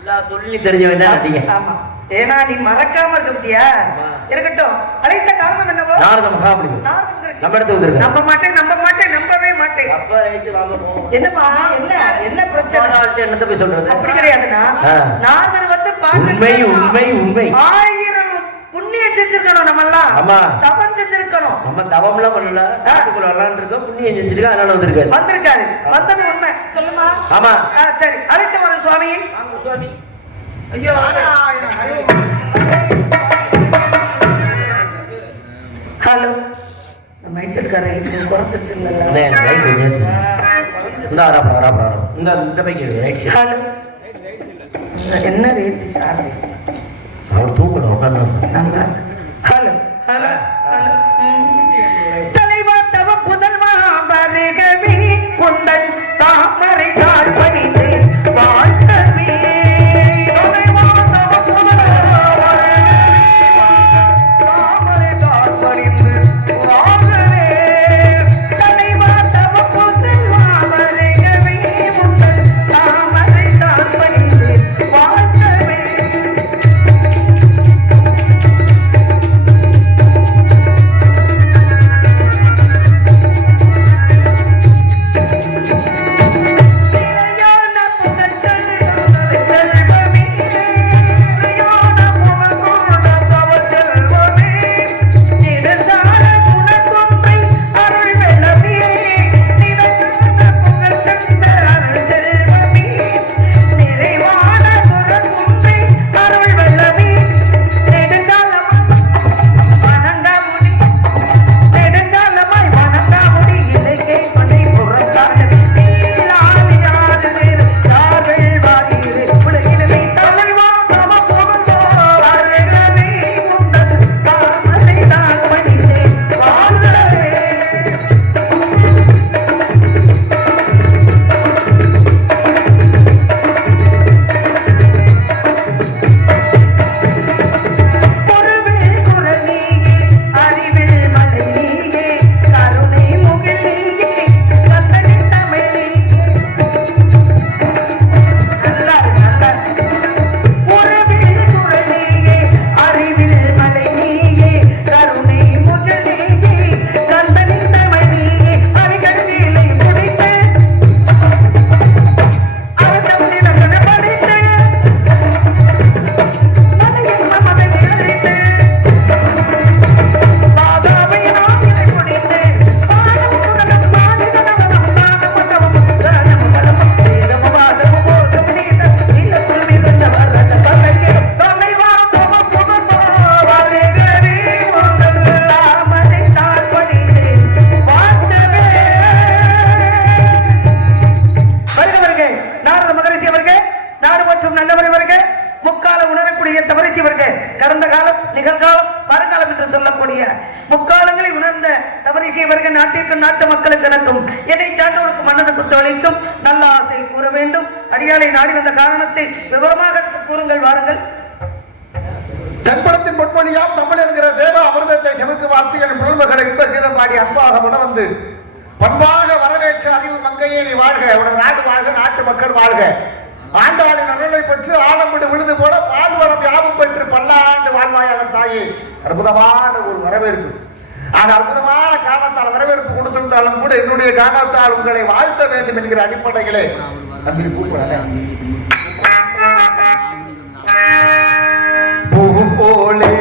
எல்லா தொழிலையும் தெரிஞ்சவன். ஆமா, ஏன்னா நீ மறக்காம இருக்கியா? இருக்கட்டும். அழைத்த காரணம் என்னவோ? நாரத மகாபலி. நம்ம இடத்து வந்திருக்க. நம்ப மாட்டேன், நம்பவே மாட்டேன். அப்ப ரைட் வாங்க போவோம். என்னப்பா, என்ன பிரச்சனை? என்னத்த போய் சொல்றது? அப்படி கிடையாதுன்னா, நாரதன் வந்து உண்மை 1000 புண்ணியம் செஞ்சிருக்கணும். நம்ம எல்லாம் தவம் செஞ்சிருக்கணும். நம்ம தவம்லாம் பண்ணல, காட்டுக்குள்ள வரலான்னு இருக்கோம். புண்ணியம் செஞ்சிருக்கா, அதனால வந்திருக்காரு. வந்தது உண்மை. சொல்லுமா? ஆமா. சரி, அழைத்த வர சுவாமி. சுவாமி, ஐயோ, ஹலோ, மைக் செட்காரன் குறைச்சிச்சு. என்ன ரேட்டு சார்? அவர் தூக்கணும் உட்காந்து. Hello hello hello. தலைவா தவ புதல்வா வருகவே குந்தன் தாமரை கால் படித்து வாழ்த்தவே. நாட்டு மக்களுக்கு எனக்கும் என்னை சார்ந்தவருக்கு மன்னனுக்கு தோழிக்கும் நல்ல ஆசை கூற வேண்டும். அடியாளை நாடி வந்த காரணத்தை விவரமாக எடுத்து கூறுங்கள், வாருங்கள். தன்படத்தின் பொன்மொழியாம் தமிழ் என்கிற தேவ அமிர்தத்தை செவுக்கு வார்த்தைகள் புலம்புகளை இன்ப கீதம் பாடி அன்பாக முன வந்து பண்பாக வரவேற்று அறிவு மங்கையே நீ வாழ்க, உனது நாடு வாழ்க, நாட்டு மக்கள் வாழ்க. ஆண்டாளின் அருளை பெற்று ஆழம்படு விழுது போல பால்வரம் யாவும் பெற்று பல்லாண்டு வாழ்வாயாக தாயே. அற்புதமான ஒரு வரவேற்பு. ஆக அற்புதமான காரணத்தால் வரவேற்பு கொடுத்திருந்தாலும் கூட என்னுடைய காரணத்தால் உங்களை வாழ்த்த வேண்டும் என்கிற அடிப்படைகளே நம்பி கூப்பிடுறேன். பூ போலே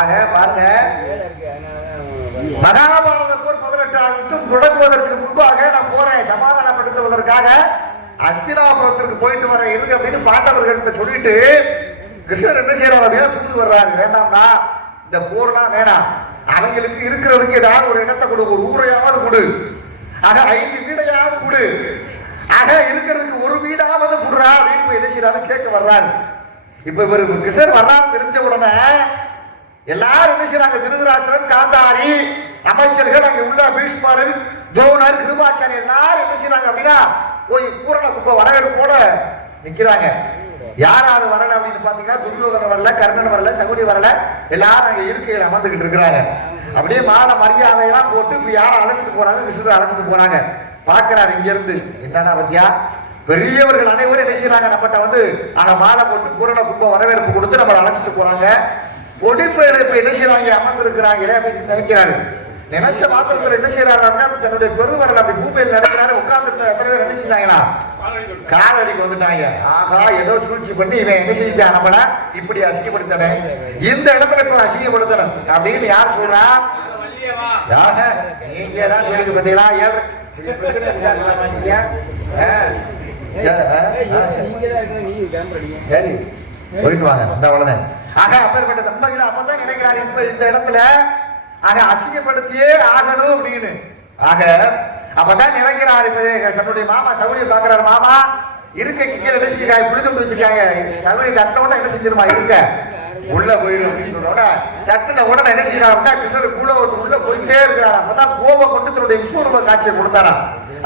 ஆக பாருங்க, மகாபாரத போர் 18 யுத்தம் தொடங்குவதற்கு முன்பாக நான் போறேன் சமாதானப்படுத்துவதற்காக அஸ்தினாபுரத்திற்கு போயிட்டு வர இருக்கு அப்படின்னு பாண்டவர்கள்ட்ட சொல்லிட்டு கிருஷ்ணர் என்ன செய்யறாரு அப்படின்னா தூது வர்றாரு. வேண்டாம்னா இந்த போர்லாம் வேணாம், அவங்களுக்கு இருக்கிறதுக்கு ஏதாவது ஒரு இடத்தை கொடு, ஒரு ஊரையாவது கொடு, ஆக 5 வீடையாவது கொடு, ஆக இருக்கிறதுக்கு ஒரு வீடாவது கொடுறா அப்படின்னு என்ன செய்யறாரு கேட்க வர்றாரு. இப்ப இவர் கிருஷ்ணர் வர்றாரு தெரிஞ்ச உடனே எல்லாரும் என்ன செய்யறாங்க, திருதராஷ்டிரன், காந்தாரி, அமைச்சர்கள், அங்க உள்ள பீஷ்மர், துரோணர், கிருபாச்சாரி எல்லாரும் என்ன செய்யறாங்க அப்படின்னா போய் பூரண குப்பை வரவேற்போட நிக்கிறாங்க. யார் யாரு வரல அப்படின்னு பாத்தீங்கன்னா துரியோதனன் வரல, கர்ணன் வரல, சகுனி வரல, எல்லாரும் அங்க இருக்கையில் அமர்ந்துகிட்டு இருக்கிறாங்க. அப்படியே மாலை மரியாதையெல்லாம் போட்டு இப்படி யாரும் அழைச்சிட்டு போறாங்க, கிருஷ்ணரை அழைச்சிட்டு போறாங்க. பாக்குறாரு இங்க இருந்து, என்னன்னா பத்தியா பெரியவர்கள் அனைவரும் என்ன செய்யறாங்க, நம்மகிட்ட வந்து அங்க மாலை போட்டு பூரண குப்பை வரவேற்பு கொடுத்து நம்ம அழைச்சிட்டு போறாங்க. ஒடிப்பெயர் இப்ப என்ன செய்யறாங்க, அமர்ந்து இருக்கிறாங்களே அப்படின்னு நினைக்கிறாரு. நினைச்ச மாத்திரத்தில் என்ன செய்யறாரு அப்படின்னா தன்னுடைய பெருவரல் அப்படி பூப்பையில் நடக்கிறாரு. உட்கார்ந்து எத்தனை பேர் என்ன செஞ்சாங்களா, காலடிக்கு வந்துட்டாங்க. ஆகா ஏதோ சூழ்ச்சி பண்ணி இவன் என்ன செஞ்சான், நம்மள இப்படி அசிங்கப்படுத்தன, இந்த இடத்துல இப்ப அசிங்கப்படுத்தணும் அப்படின்னு யார் சொல்றா, நீங்க தான் சொல்லிட்டு பார்த்தீங்களா, போயிட்டு வாங்க இந்த அவ்வளவுதான். ஆக அப்பேற்பட்ட தம்பதிகளை அப்பதான் நினைக்கிறாரு இப்ப இந்த இடத்துல ஆக அசிங்கப்படுத்தியே ஆகணும் அப்படின்னு. ஆக அப்பதான் நினைக்கிறாரு. இப்ப தன்னுடைய மாமா சகுனியை பாக்குறாரு. மாமா இருக்கைக்கு கீழே என்ன செஞ்சிருக்காங்க, புளிதம் வச்சிருக்காங்க. சகுனி கட்டோட என்ன செஞ்சிருமா, இருக்க உள்ள போயிடும் அப்படின்னு சொல்றோட டக்குன உடனே என்ன செய்யறாருன்னா கிருஷ்ணர் கூலவத்து உள்ள போயிட்டே இருக்கிறாரு. அப்பதான் கோபம் கொண்டு தன்னுடைய விஸ்வரூப காட்சியை கொடுத்தாரா.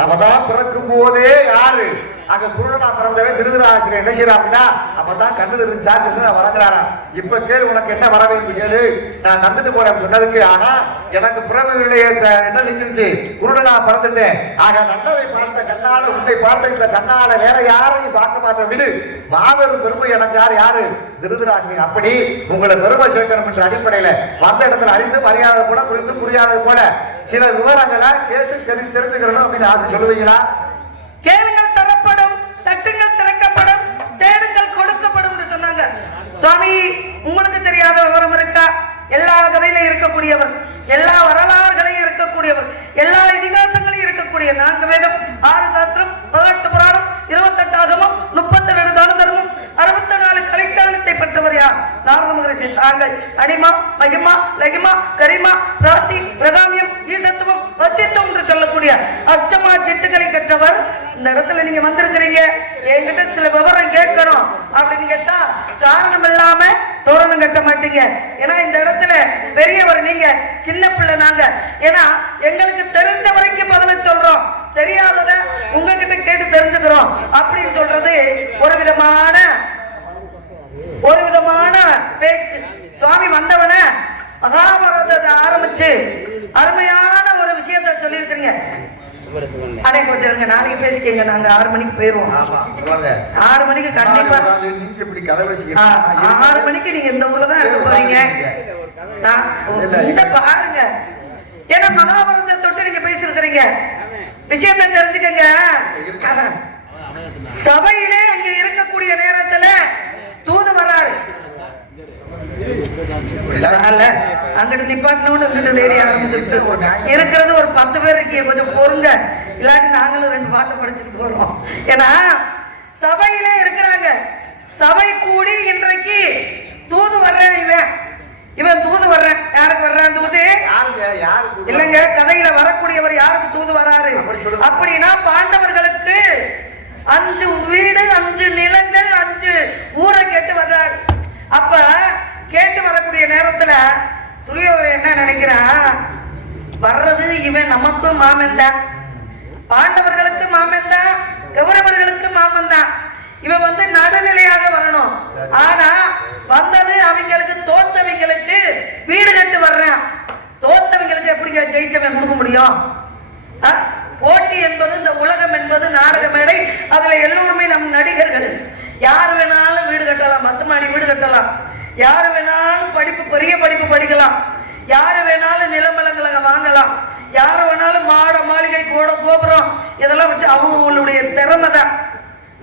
அப்பதான் பிறக்கும் போதே யாரு அங்க குருடனா பிறந்தவன் திருதராஷ்டிரன் என்ன செய்யறான் அப்படின்னா அப்பதான் கண்ணு தெரிஞ்சா கிருஷ்ணன் வரங்கிறாரா. இப்ப கேளு, உனக்கு என்ன வர வேண்டும் கேளு, நான் தந்துட்டு போறேன் சொன்னதுக்கு. ஆனா எனக்கு பிறவியுடைய என்ன செஞ்சிருச்சு, குருடனா பிறந்துட்டேன். ஆக நல்லதை பார்த்த கண்ணால, உன்னை பார்த்த இந்த கண்ணால வேற யாரையும் பார்க்க மாட்டேன் விடு. மாபெரும் பெருமை அடைஞ்சார் யாரு, திருதராஷ்டிரன். அப்படி உங்களை பெருமை சேர்க்கணும் என்ற அடிப்படையில வந்த இடத்துல அறிந்து மரியாதை போல, புரிந்து புரியாதது போல சில விவரங்களை கேட்டு தெரிஞ்சுக்கிறோம் அப்படின்னு ஆசை சொல்லுவீங்களா? கேளுங்கள் தரப்படும், தட்டுங்கள் திறக்கப்படும், தேடுங்கள் கொடுக்கப்படும் என்று சொன்னாங்க. சுவாமி உங்களுக்கு தெரியாத விவரம் இருக்கா? எல்லா கதையிலும் இருக்கக்கூடியவர், எல்லா வரலாறுகளையும் இருக்கக்கூடியவர், எல்லா இதிகாசங்களையும் இருக்கக்கூடிய 4 வேதம், 6 சாஸ்திரம், 18 புராணம், 28 ஆகமம், 32 தான தர்மம், 64 கலைக்காலத்தை பெற்றவர் யார்? நாரத மகரிஷி. தாங்கள் அனிமா, மகிமா, லகிமா, கரிமா, பிராத்தி, பிரகாமியம், ஈசத்துவம், வசித்துவம் என்று சொல்லக்கூடிய அஷ்டமா சித்துக்களை கற்றவர். இந்த இடத்துல நீங்க வந்திருக்கிறீங்க, என்கிட்ட சில விவரம் கேட்கணும் அப்படின்னு கேட்டா காரணம் இல்லாம தோரணம் கட்ட மாட்டீங்க. ஏன்னா இந்த இடத்துல பெரியவர் நீங்க, சின்ன பிள்ளை நாங்க. ஏன்னா எங்களுக்கு தெரிஞ்ச வரைக்கும் பதில சொல்றோம், தெரியாதத உங்ககிட்ட கேட்டு தெரிஞ்சுக்கிறோம் அப்படின்னு சொல்றது ஒரு விதமான பேச்சு. சுவாமி வந்தவன மகாபாரதத்தை ஆரம்பிச்சு அருமையான ஒரு விஷயத்த சொல்லி இருக்கிறீங்க. அதே கொஞ்சம் நாளைக்கு பேசிக்கங்க, நாங்க 6 மணிக்கு போயிருவோம். 6 மணிக்கு கண்டிப்பா 6 மணிக்கு நீங்க இந்த ஊர்ல தான் இருக்க போறீங்க. பாருங்க, ஏன்னா மகாபாரதத்தை தொட்டு நீங்க பேசிருக்கிறீங்க, விஷயத்தை தெரிஞ்சுக்கங்க. சபையிலே அங்க இருக்கக்கூடிய நேரத்துல தூது வராரு. அங்கிட்டு நிப்பாட்டணும், அங்கிட்டு தேடி ஆரம்பிச்சிருச்சு. இருக்கிறது ஒரு 10 பேர் இருக்கீங்க, கொஞ்சம் பொறுங்க, இல்லாட்டி நாங்களும் 2 பாட்டு படிச்சுட்டு போறோம். ஏன்னா சபையிலே இருக்கிறாங்க. சபை கூடி இன்றைக்கு தூது வர்றேன், இவன் தூது வர்றேன். யாருக்கு வர்றான் தூது? இல்லங்க, கதையில வரக்கூடியவர் யாருக்கு தூது வராரு அப்படின்னா பாண்டவர்களுக்கு 5 வீடு, 5 நிலங்கள், 5 ஊரை கேட்டு வர்றாரு. அப்ப கேட்டு வரக்கூடிய நேரத்துல துரியோதனன் என்ன நினைக்கிறான், வர்றது இவன் நமக்கும் மாமன் தான், பாண்டவர்களுக்கு மாமன் தான், கௌரவர்களுக்கு மாமன் தான். இவன் வந்து நடுநிலையாக வரணும். ஆனா வந்தது அவங்களுக்கு தோத்தவங்களுக்கு வீடு கட்டு வர்றான். தோத்தவங்களுக்கு எப்படி ஜெயிச்சவன் கொடுக்க முடியும்? போட்டி என்பது, இந்த உலகம் என்பது நாடக மேடை. அதுல எல்லோருமே நம் நடிகர்கள். யார் வேணாலும் வீடு கட்டலாம், 10 மாடி வீடு கட்டலாம். யாரு வேணாலும் பெரிய படிப்பு படிக்கலாம். யாரு வேணாலும் நிலமலங்களை வாங்கலாம். யாரு வேணாலும் மாட மாளிகை கூட கோபுரம் இதெல்லாம் வச்சு அவங்களுடைய திறமை தான்.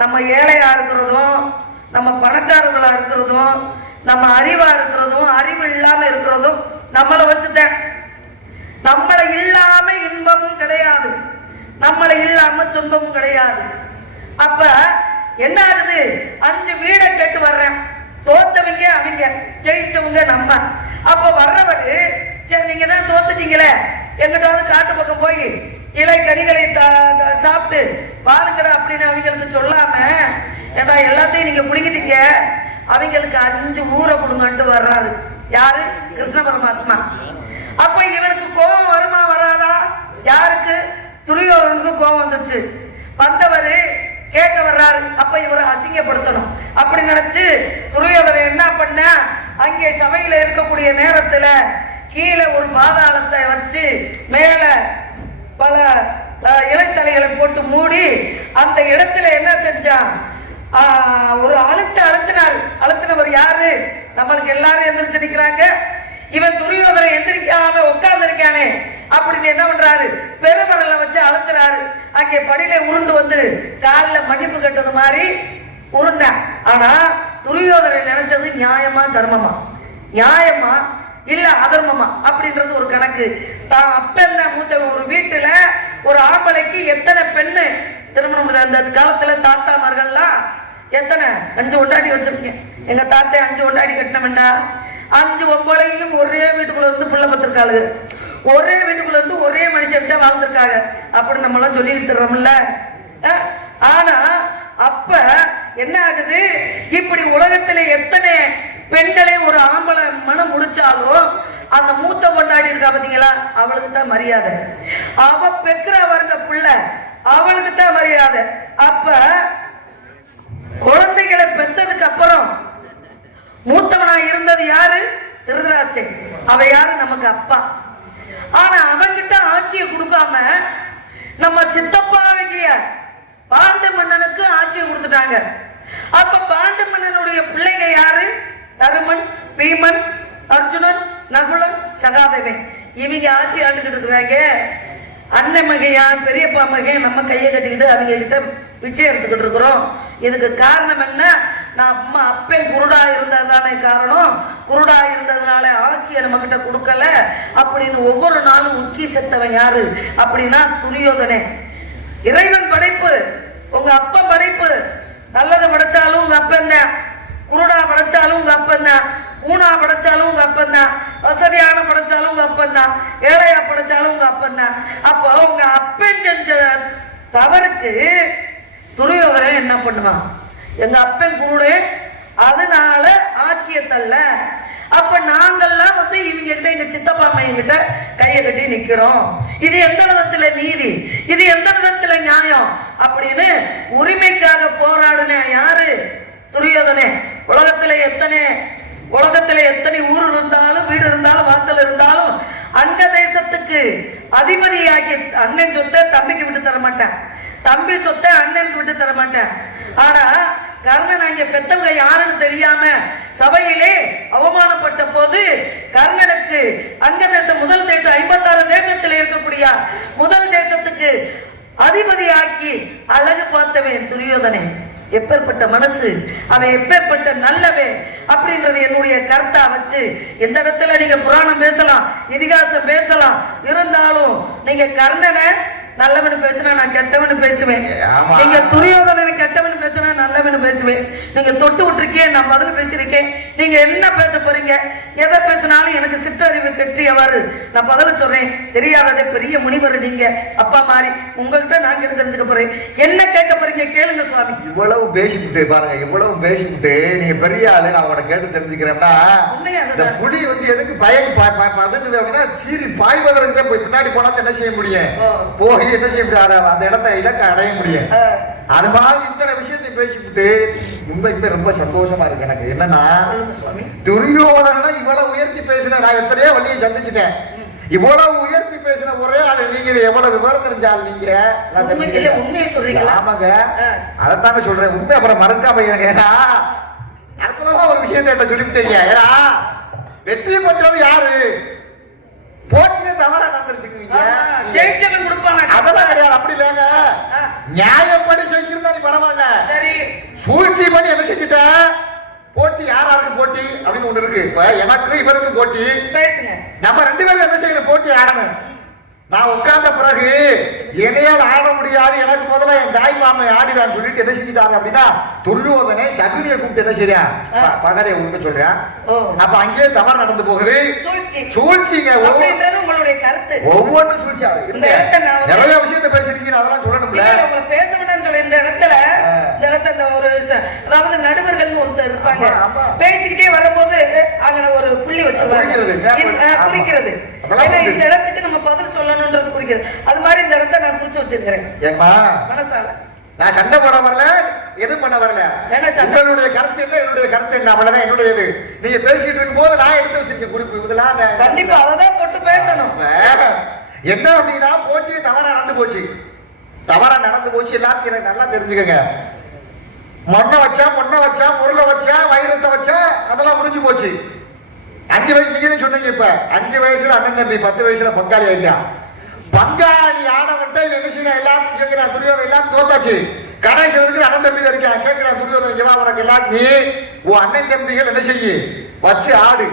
நம்ம ஏழையா இருக்கிறதும், நம்ம பணக்காரர்களா இருக்கிறதும், நம்ம அறிவா இருக்கிறதும், அறிவு இல்லாம இருக்கிறதும் வச்சுட்டேன். நம்மளை இல்லாம இன்பமும் கிடையாது, நம்மளை இல்லாம துன்பமும் கிடையாது. அப்ப என்ன ஆகுது, 5 வீடை கேட்டு வர்றேன். தோத்தவங்க அவங்க, ஜெயிச்சவங்க நம்ம. அப்ப வர்றவரு சரி நீங்க தான் தோத்துட்டீங்களே, எங்கிட்டாவது காட்டு பக்கம் போய் இலை கறிகளை சாப்பிட்டு வாழுங்கிற அப்படின்னு அவங்களுக்கு சொல்லாம, ஏன்னா எல்லாத்தையும் நீங்க பிடிக்கிட்டீங்க, அவங்களுக்கு 5 ஊரை கொடுங்கன்ட்டு வர்றாரு. யாரு? கிருஷ்ண பரமாத்மா. அப்ப இவனுக்கு கோபம் வருமா வராதா? யாருக்கு? துரியோதனுக்கு கோபம் வந்துச்சு. வந்தவரு கேட்க வர்றாரு. அப்ப இவரை அசிங்கப்படுத்தணும் அப்படி நினைச்சு துரியோதனை என்ன பண்ண, அங்கே சபையில இருக்கக்கூடிய நேரத்துல கீழே ஒரு பாதாளத்தை வச்சு மேல பல இலைத்தலைகளை போட்டு மூடி அந்த இடத்துல என்ன செஞ்சான், ஒரு அழுத்தினவர் யாரு? நம்மளுக்கு எல்லாரும் எந்திரிச்சு நிக்கிறாங்க. இவன் துரியோதனை எந்திரிக்காம உட்கார்ந்து இருக்கானே அப்படின்னு என்ன பண்றாரு, பெருமடல வச்சு அழுத்துறாரு. அங்கே படியில உருண்டு வந்து காலில் மன்னிப்பு கட்டது மாதிரி உருண்டான். ஆனா துரியோதனை நினைச்சது நியாயமா தர்மமா, நியாயமா இல்ல அதர்மமா அப்படின்றது ஒரு கணக்கு. தான் அப்பன் மூத்த ஒரு வீட்டுல ஒரு ஆம்பளைக்கு எத்தனை பெண்ணு திருமணம், அந்த காலத்துல தாத்தாமார்கள்லாம் எத்தனை 5 ஒண்டாடி வச்சிருக்கீங்க. எங்க தாத்தா 5 ஒண்டாடி கட்டினமெண்டா, 5 ஒம்பளையும் ஒரே வீட்டுக்குள்ள இருந்து புள்ள பத்திருக்காளுங்க, ஒரே வீட்டுக்குள்ள இருந்து ஒரே மனுஷன்கிட்ட வாழ்ந்திருக்காங்க அப்படின்னு நம்ம எல்லாம் சொல்லி தர்றோம்ல. ஆனா அப்ப என்ன ஆகுது, இப்படி உலகத்துல எத்தனை பெண்களை ஒரு ஆம்பளை மனம் முடிச்சாலும் அந்த மூத்த கொண்டாடி இருக்கா பாத்தீங்களா, அவளுக்கு தான் மரியாதை. அவ பெக்கிற வர்க்க பிள்ளை, அவளுக்கு தான் மரியாதை. அப்ப குழந்தைகளை பெற்றதுக்கு அப்புறம் மூத்தவனா இருந்தது யாரு? திருதராஷ்டிரன். அவ யாரு? நமக்கு அப்பா. ஆனா அவன்கிட்ட ஆட்சியை கொடுக்காம நம்ம சித்தப்பாவிய பாண்டு மன்னனுக்கு ஆட்சியை கொடுத்துட்டாங்க. அப்ப பாண்டு மன்னனுடைய பிள்ளைங்க யாரு? தருமன், பீமன், அர்ஜுனன், நகுலன், சகாதேவன். இவங்க ஆட்சி ஆண்டுகிட்டு இருக்கிறாங்க. அண்ணன் மகையான் பெரியப்பா மகையான் நம்ம கையை கட்டிக்கிட்டு அவங்க கிட்ட பிச்சை எடுத்துக்கிட்டு இருக்கிறோம். இதுக்கு காரணம் என்ன? நான் அம்மா அப்பன் குருடா இருந்ததுதானே காரணம். குருடா இருந்ததுனால ஆட்சியை நம்ம கிட்ட கொடுக்கல அப்படின்னு ஒவ்வொரு நாளும் முக்கி செத்தவன் யாரு அப்படின்னா துரியோதனே. இறைவன் படைப்பு, உங்க அப்பன் படைப்பு. நல்லது படைச்சாலும் உங்க அப்பன் தான், குருடா படைச்சாலும் உங்க அப்பன் தான், ஊனா படைச்சாலும் உங்க அப்பன் தான், வசதியான படைச்சாலும் உங்க அப்பன் தான், ஏழையா படைச்சாலும் உங்க அப்பன் தான். அப்போ உங்க அப்பன் செஞ்ச தவறுக்கு துரியோதனன் என்ன பண்ணுவான்? எங்க அப்பன் குருடே, அதனால ஆட்சியை தள்ள. அப்ப நாங்கள்லாம் வந்து இவங்க கிட்ட, எங்க சித்தப்பா மையன் கிட்ட கையை கட்டி நிக்கிறோம். இது எந்த விதத்துல நீதி, இது எந்த விதத்துல நியாயம் அப்படின்னு உரிமைக்காக போராடுன யாரு? துரியோதனே. உலகத்துல எத்தனை ஊர் இருந்தாலும், வீடு இருந்தாலும், வாசல் இருந்தாலும் அங்க தேசத்துக்கு அதிபதியாகி அண்ணன் சொத்தை தம்பிக்கு விட்டு தர மாட்டேன், தம்பி சொத்தை அண்ணனுக்கு விட்டு தர மாட்டேன். ஆனா கர்ணன் அங்க பெத்தவங்க யாருன்னு தெரியாம சபையிலே அவமானப்பட்ட போது கர்ணனுக்கு அங்க தேசம், முதல் தேசம், 56 தேசத்தில் இருக்கக்கூடிய முதல் தேசத்துக்கு அதிபதியாக்கி அழகு பார்த்தவன் துரியோதனே. எப்பேற்பட்ட மனசு, அவன் எப்பேற்பட்ட நல்லவே அப்படின்றது என்னுடைய கருத்தா வச்சு எந்த இடத்துல நீங்க புராணம் பேசலாம், இதிகாசம் பேசலாம், இருந்தாலும் நீங்க கர்ணனை நல்லவனு பேசினா நான் கெட்டவனு பேசுவேன், நீங்க துரியோதனனை கெட்டவனு பேசினா நல்லவனு பேசுவேன். நீங்க தொட்டு விட்டுருக்கேன், நான் பதில் பேசியிருக்கேன். நீங்க என்ன பேச போறீங்க? எதை பேசினாலும் எனக்கு சிற்றறிவு கெட்டியவாறு நான் பதில் சொல்றேன். தெரியாததை பெரிய முனிவர் நீங்க, அப்பா மாதிரி உங்கள்கிட்ட நான் கேட்டு தெரிஞ்சுக்க போறேன். என்ன கேட்க போறீங்க கேளுங்க சுவாமி. இவ்வளவு பேசிவிட்டு பாருங்க, இவ்வளவு பேசிவிட்டு நீங்க பெரிய ஆளு, நான் உங்களை கேட்டு தெரிஞ்சுக்கிறேன்னா, இந்த புலி வந்து எதுக்கு பயம் பதுங்குது அப்படின்னா, சீறி பாய்வதற்கு தான் போய் பின்னாடி போனா என்ன செய்ய முடியும்? போய் என்ன செய்ய முடியாது, அந்த இடத்தை இலக்க அடைய முடியும். அது மாதிரி இத்தனை விஷயத்தை பேசிவிட்டு உண்மைக்குமே ரொம்ப சந்தோஷமா இருக்கு எனக்கு. என்னன்னா, துரியோதனா இவ்வளவு உயர்த்தி பேசின நான் எத்தனையோ வழியை சந்திச்சுட்டேன். இவ்வளவு உயர்த்தி பேசின ஒரே ஆள் நீங்க, எவ்வளவு விவரம் தெரிஞ்ச ஆள் நீங்க. உண்மையை சொல்றீங்களா? ஆமாங்க, அதைத்தாங்க சொல்றேன். உண்மை அப்புறம் மறக்காம. ஏன்னா அற்புதமா ஒரு விஷயத்தை சொல்லிவிட்டீங்க. ஏன்னா வெற்றி பெற்றது யாரு? போட்டியே தவறா நடந்துருச்சுங்க. ஜெயிச்சவன் கொடுப்பாங்க, அதெல்லாம் கிடையாது. அப்படி இல்லைங்க, நியாயப்படி செஞ்சிருந்தா நீ பரவாயில்ல. சரி, சூழ்ச்சி பண்ணி என்ன செஞ்சுட்ட? போட்டி யாராருக்கு போட்டி அப்படின்னு ஒண்ணு இருக்கு. இப்ப எனக்கு இவருக்கு போட்டி பேசுங்க. நம்ம 2 பேரும் என்ன செய்யணும்? போட்டி ஆடணும். நான் உட்கார்ந்த பிறகு என்னையால் ஆட முடியாது, எனக்கு முதல்ல என் தாய் மாமை ஆடிடான்னு சொல்லிட்டு என்ன செஞ்சுட்டாங்க அப்படின்னா துரியோதனை சகுனியை கூப்பிட்டு என்ன செய்யறேன் பகடைய உங்க சொல்றேன். அப்ப அங்கேயே தவறு நடந்து போகுது. சூழ்ச்சிங்க. உங்களுடைய கருத்து ஒவ்வொன்றும் சூழ்ச்சி. நிறைய விஷயத்த பேசுறீங்க, அதெல்லாம் சொல்லணும்ல. பேச வேண்டாம்னு சொல்லி இந்த இடத்துல ஒரு அதாவது நடுவர்கள் ஒருத்தர் இருப்பாங்க. பேசிக்கிட்டே வரும்போது அங்க ஒரு புள்ளி வச்சிருவாங்க குறிக்கிறது. இந்த இடத்துக்கு நம்ம பதில் சொல்லணும்ன்றது குறிக்கிறது. அது மாதிரி இந்த இடத்த நான் குறிச்சு வச்சிருக்கிறேன் மனசால. நான் சண்டை போட வரல, எது பண்ண வரல. உங்களுடைய கருத்து என்ன, என்னுடைய கருத்து என்ன, அவ்வளவுதான் என்னுடையது. நீங்க பேசிட்டு இருக்கும் போது நான் எடுத்து வச்சிருக்கேன் குறிப்பு. இதெல்லாம் கண்டிப்பா அததான் தொட்டு பேசணும். என்ன அப்படின்னா போட்டி தவறா நடந்து போச்சு. தவறா நடந்து போச்சு. எல்லாத்தையும் எனக்கு நல்லா தெரிஞ்சுக்கங்க. மண்ணை வச்சா, பொண்ணை வச்சா, பொருளை வச்சா, வைரத்தை வச்சா, அதெல்லாம் முடிஞ்சு போச்சு. 5 வயசு நீங்க சொன்னீங்க. இப்ப 5 வயசுல அண்ணன் தம்பி, 10 வயசுல பங்காளி ஆயிட்டான். பங்காளி ஆனவன்ட்ட என்ன செய்யணும்? எல்லாத்தையும் கேட்கிறான். துரியோதனை எல்லாம் தோத்தாச்சு. கணேசனுக்கு அண்ணன் தம்பி தான் இருக்கான். கேட்கிறான் துரியோதனை, ஜவா உனக்கு எல்லாத்தையும் நீ உன் அண்ணன் தம்பிகள் என்ன செய்ய வச்சு ஆடு.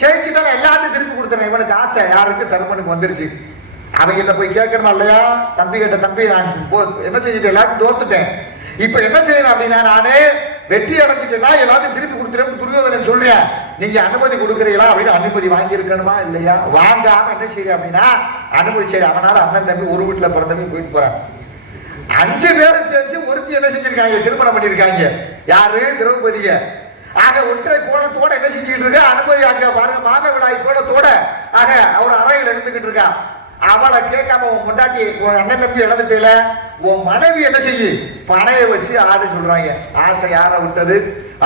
ஜெயிச்சுட்டா எல்லாத்தையும் திருப்பி கொடுத்துறேன். இவனுக்கு ஆசை யாருக்கு? தர்மனுக்கு வந்துருச்சு. அவங்க போய் கேட்கணுமா இல்லையா? தம்பி கிட்ட, தம்பி நான் என்ன செஞ்சுட்டு எல்லாத்தையும் தோத்துட்டேன், இப்ப என்ன செய்யணும் அப்படின்னா நானே வெற்றி அடைஞ்சிட்டேன்னா எல்லாத்தையும் திருப்பி கொடுத்துறேன் துரியோதனன் சொல்றேன். நீங்க அனுமதி கொடுக்குறீங்களா அப்படின்னு அனுமதி வாங்கி இருக்கணுமா இல்லையா? வாங்காம என்ன செய்ய அப்படின்னா அனுமதி செய்ய. அவனால அண்ணன் தம்பி ஒரு வீட்டுல பிறந்தவங்க போயிட்டு போறாங்க. 5 பேரை தெரிஞ்சு ஒருத்தி என்ன செஞ்சிருக்காங்க? திருமணம் பண்ணிருக்காங்க. யாரு? திரௌபதிய. ஆக ஒற்றை கோலத்தோட என்ன செஞ்சுட்டு இருக்க? அனுமதி அங்க பாருங்க, மாதவிடாய் கோலத்தோட ஆக அவர் அறையில் இருந்துகிட்டு இருக்கா. அவளை கேட்காம உன் முண்டாட்டி உன் அண்ணன் தம்பி இழந்துட்டல, உன் மனைவி என்ன செய்ய பனையை வச்சு ஆடு சொல்றாங்க. ஆசை யார விட்டது?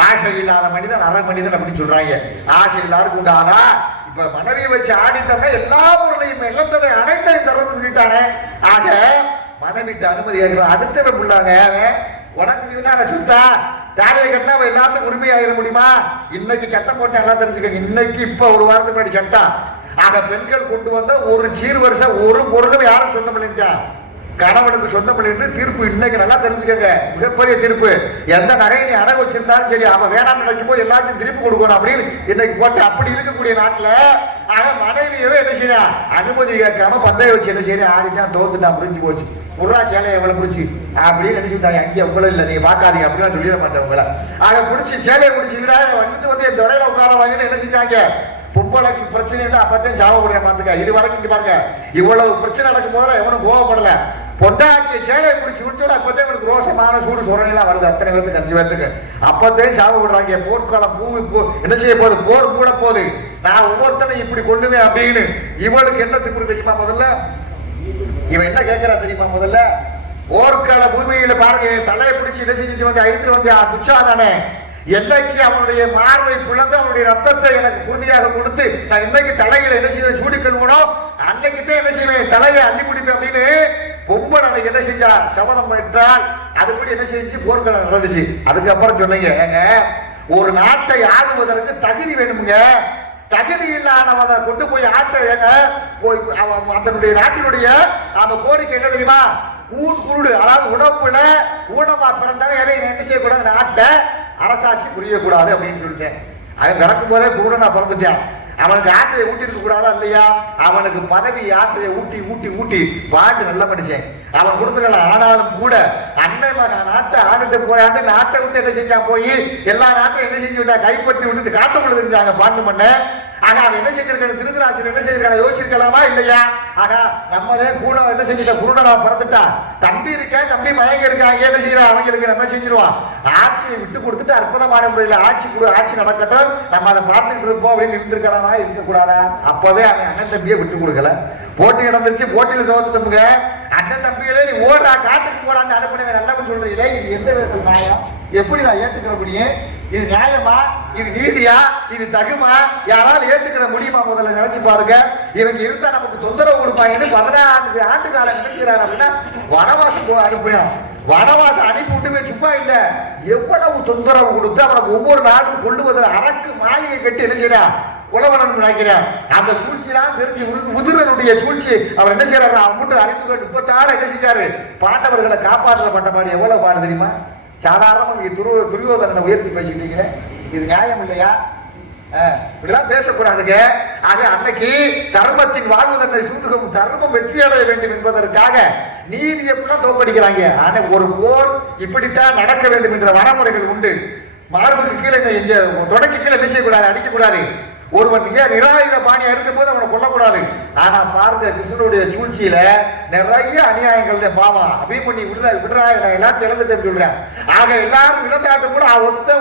ஆசை இல்லாத மனிதன் அரை மனிதன் அப்படின்னு சொல்றாங்க. ஆசை எல்லாருக்கும் உண்டாதா? இப்ப மனைவியை வச்சு ஆடிட்டோம்னா எல்லா பொருளையும் இழந்ததை அனைத்தையும் தரணும்னு சொல்லிட்டானே. ஆக மனைவிட்டு அனுமதி ஆகிறோம். அடுத்தவன் உள்ளாங்க உனக்கு சுத்தா தாலியை கட்டினா அவன் எல்லாத்துக்கும் உரிமையாகிட முடியுமா? இன்னைக்கு சட்டம் போட்டு எல்லாம் தெரிஞ்சுக்கங்க. இன்னைக்கு இப்ப ஒரு வாரத்துக்கு முன்னாடி சட்டம். ஆக பெண்கள் கொண்டு வந்த ஒரு சீர்வரிசை ஒரு பொருளும் யாரும் சொந்தம் இல்லைங்க. கணவனுக்கு சொந்தம் இல்லைன்னு தீர்ப்பு இன்னைக்கு நல்லா தெரிஞ்சுக்கங்க. மிகப்பெரிய தீர்ப்பு. எந்த நகையை நீ அடகு வச்சிருந்தாலும் சரி, அவன் வேணாம் நினைக்கும் போது எல்லாத்தையும் திருப்பி கொடுக்கணும் அப்படின்னு இன்னைக்கு போட்டு. அப்படி இருக்கக்கூடிய நாட்டுல ஆக மனைவியவே என்ன செய்ய அனுமதி கேட்காம பந்தய வச்சு என்ன செய்ய ஆடிட்டான், தோத்துட்டான், புரிஞ்சு போச்சு. முருகா சேலையை எவ்வளவு பிடிச்சி அப்படின்னு நினைச்சுட்டாங்க. அங்கே எவ்வளவு இல்லை, நீங்க பாக்காதீங்க அப்படின்னு சொல்லிட மாட்டேன் உங்களை. ஆக பிடிச்சி சேலையை பிடிச்சி வந்துட்டு வந்து என் தொடையில உட்கார வாங்கின்னு என்ன செஞ்சாங்க? பொம்பளைக்கு பிரச்சனை அப்பத்தையும் சாவக்கூடிய பாத்துக்க. இது வரைக்கும் பாருங்க, இவ்வளவு பிரச்சனை நடக்கும் போது எவனும் கோவப்படல. பொண்டாட்டிய சேலையை பிடிச்சி விடுச்சோட அப்பத்தே எனக்கு ரோசமான சூடு சொரணிலாம் வருது. அத்தனை பேருக்கு 5 பேருக்கு அப்பத்தையும் சாவப்படுறாங்க. போர்க்காலம் பூமி என்ன செய்ய போகுது? போர் கூட போகுது. நான் ஒவ்வொருத்தனையும் இப்படி கொள்ளுவேன் அப்படின்னு. இவளுக்கு என்ன திப்பு தெரியுமா? முதல்ல இவன் என்ன கேட்கிறா தெரியுமா? முதல்ல போர்க்கால பூமியில பாருங்க, தலையை பிடிச்சி என்ன செஞ்சு வந்து அழித்து வந்து துச்சாதானே என்னைக்கு அவனுடைய மார்பை பிளந்து அவனுடைய ரத்தத்தை எனக்கு குருதியாக கொடுத்து நான் இன்னைக்கு தலையில என்ன செய்வேன்? சூடிக்கொள்வனும் அன்னைக்குதான் என்ன செய்வேன்? தலையை அள்ளி பிடிப்பேன் அப்படின்னு பொம்பளை என்ன செஞ்சா? சபதம் பெற்றால் அதுபடி என்ன செஞ்சு போர்க்களம் நடந்துச்சு. அதுக்கப்புறம் சொன்னீங்க, ஏங்க ஒரு நாட்டை ஆளுவதற்கு தகுதி வேணுமுங்க. தகுதி இல்லாதவனை கொண்டு போய் ஆட்ட ஏங்க அதனுடைய நாட்டினுடைய அந்த கோரிக்கை என்ன தெரியுமா? குருடு, அதாவது உடம்புல ஊனமா பிறந்தவன் எதையும் என்ன செய்யக்கூடாது? நாட்டை அரசாட்சி புரியக்கூடாது அப்படின்னு சொல்லிட்டேன். அவன் பிறக்கும் போதே குருடனா பிறந்துட்டான். அவனுக்கு ஆசையை ஊட்டி இருக்க கூடாதா இல்லையா? அவனுக்கு பதவி ஆசையை ஊட்டி ஊட்டி ஊட்டி பாட்டு நல்ல மனுஷன் அவன் கொடுத்துக்கல. ஆனாலும் கூட அண்ணன் நாட்டை ஆண்டுட்டு போயாண்டு நாட்டை விட்டு என்ன செஞ்சான்? போய் எல்லா நாட்டையும் என்ன செஞ்சு விட்டா? கைப்பற்றி விட்டுட்டு காட்டுக்குள்ள தெரிஞ்சாங்க பாண்டு பண்ண. ஆக அவன் என்ன செஞ்சிருக்காங்க? திருதராசிரியர் என்ன செஞ்சிருக்காங்க? யோசிச்சிருக்கலாமா இல்லையா? ஆக நம்மதே கூட என்ன செஞ்சுட்டா? குருடனா பிறந்துட்டா. தம்பி இருக்கேன், தம்பி மயங்க இருக்காங்க, என்ன செய்யறான்? அவங்களுக்கு நம்ம செஞ்சிருவான். ஆட்சியை விட்டு கொடுத்துட்டு அற்புதமான முறையில் ஆட்சி கொடு, ஆட்சி நடக்கட்டும், நம்ம அதை பார்த்துட்டு இருப்போம் அப்படின்னு இருந்திருக்கலாமா? இருக்கக்கூடாதா? அப்பவே அவன் அண்ணன் தம்பியை விட்டு கொடுக்கல. போட்டி நடந்துருச்சு, போட்டியில தோத்துட்டோமுங்க. அண்ணன் தம்பிகளே நீ ஓடுறா, காட்டுக்கு போடான்னு அனுப்பினவன் நல்லவன் சொல்றீங்களே, இது எந்த விதத்தில் நியாயம்? எப்படி நான் ஏத்துக்கிற முடியும்? இது நியாயமா? இது நீதியா? இது தகுமா? யாராலும் ஏத்துக்கிற முடியுமா? முதல்ல நினைச்சு பாருங்க. இவங்க இருந்தா நமக்கு தொந்தரவு கொடுப்பாங்கன்னு 14 ஆண்டு காலம் நினைக்கிறார் அப்படின்னா வனவாசம் அனுப்பினோம். வனவாசம் அனுப்பி விட்டுமே சும்மா இல்ல, எவ்வளவு தொந்தரவு கொடுத்து அவனுக்கு ஒவ்வொரு நாளும் கொள்ளுவதில் அரக்கு மாளிகை கட்டி என்ன செய்யறான்? உலவனம் நினைக்கிறேன். அந்த சூழ்ச்சியெல்லாம் தெரிஞ்சு முதிரனுடைய சூழ்ச்சி அவர் என்ன செய்யறாரு? அம்மட்டு அறிவு 36 என்ன செஞ்சாரு? பாண்டவர்களை காப்பாற்றப்பட்ட பாடு எவ்வளவு பாடு தெரியுமா? சாதாரணமா துரியோதனனை உயர்த்தி பேசிட்டீங்க. இது நியாயம் இல்லையா? இப்படிதான் பேசக்கூடாதுங்க. ஆக அன்னைக்கு தர்மத்தின் வாழ்வதனை சூதுகம் தர்மம் வெற்றி அடைய வேண்டும் என்பதற்காக நீதி எப்படிதான் தோப்படிக்கிறாங்க. ஆனா ஒரு போர் இப்படித்தான் நடக்க வேண்டும் என்ற வரைமுறைகள் உண்டு. மார்புக்கு கீழே இங்க தொடக்கி கீழே என்ன செய்யக்கூடாது, அடிக்கக்கூடாது. ஒருவன் ஏன் நிராயுத பாணியா இருக்கும் போது அவனை கொல்லக்கூடாது. ஆனா பாருங்க கிருஷ்ணனுடைய சூழ்ச்சியில நிறைய அநியாயங்கள் தான். பாவம் அபிமன்யு விடுறா நான் எல்லாத்தையும் இழந்துட்டேன்னு சொல்றேன். ஆக எல்லாரும் இழந்தாட்டும் கூட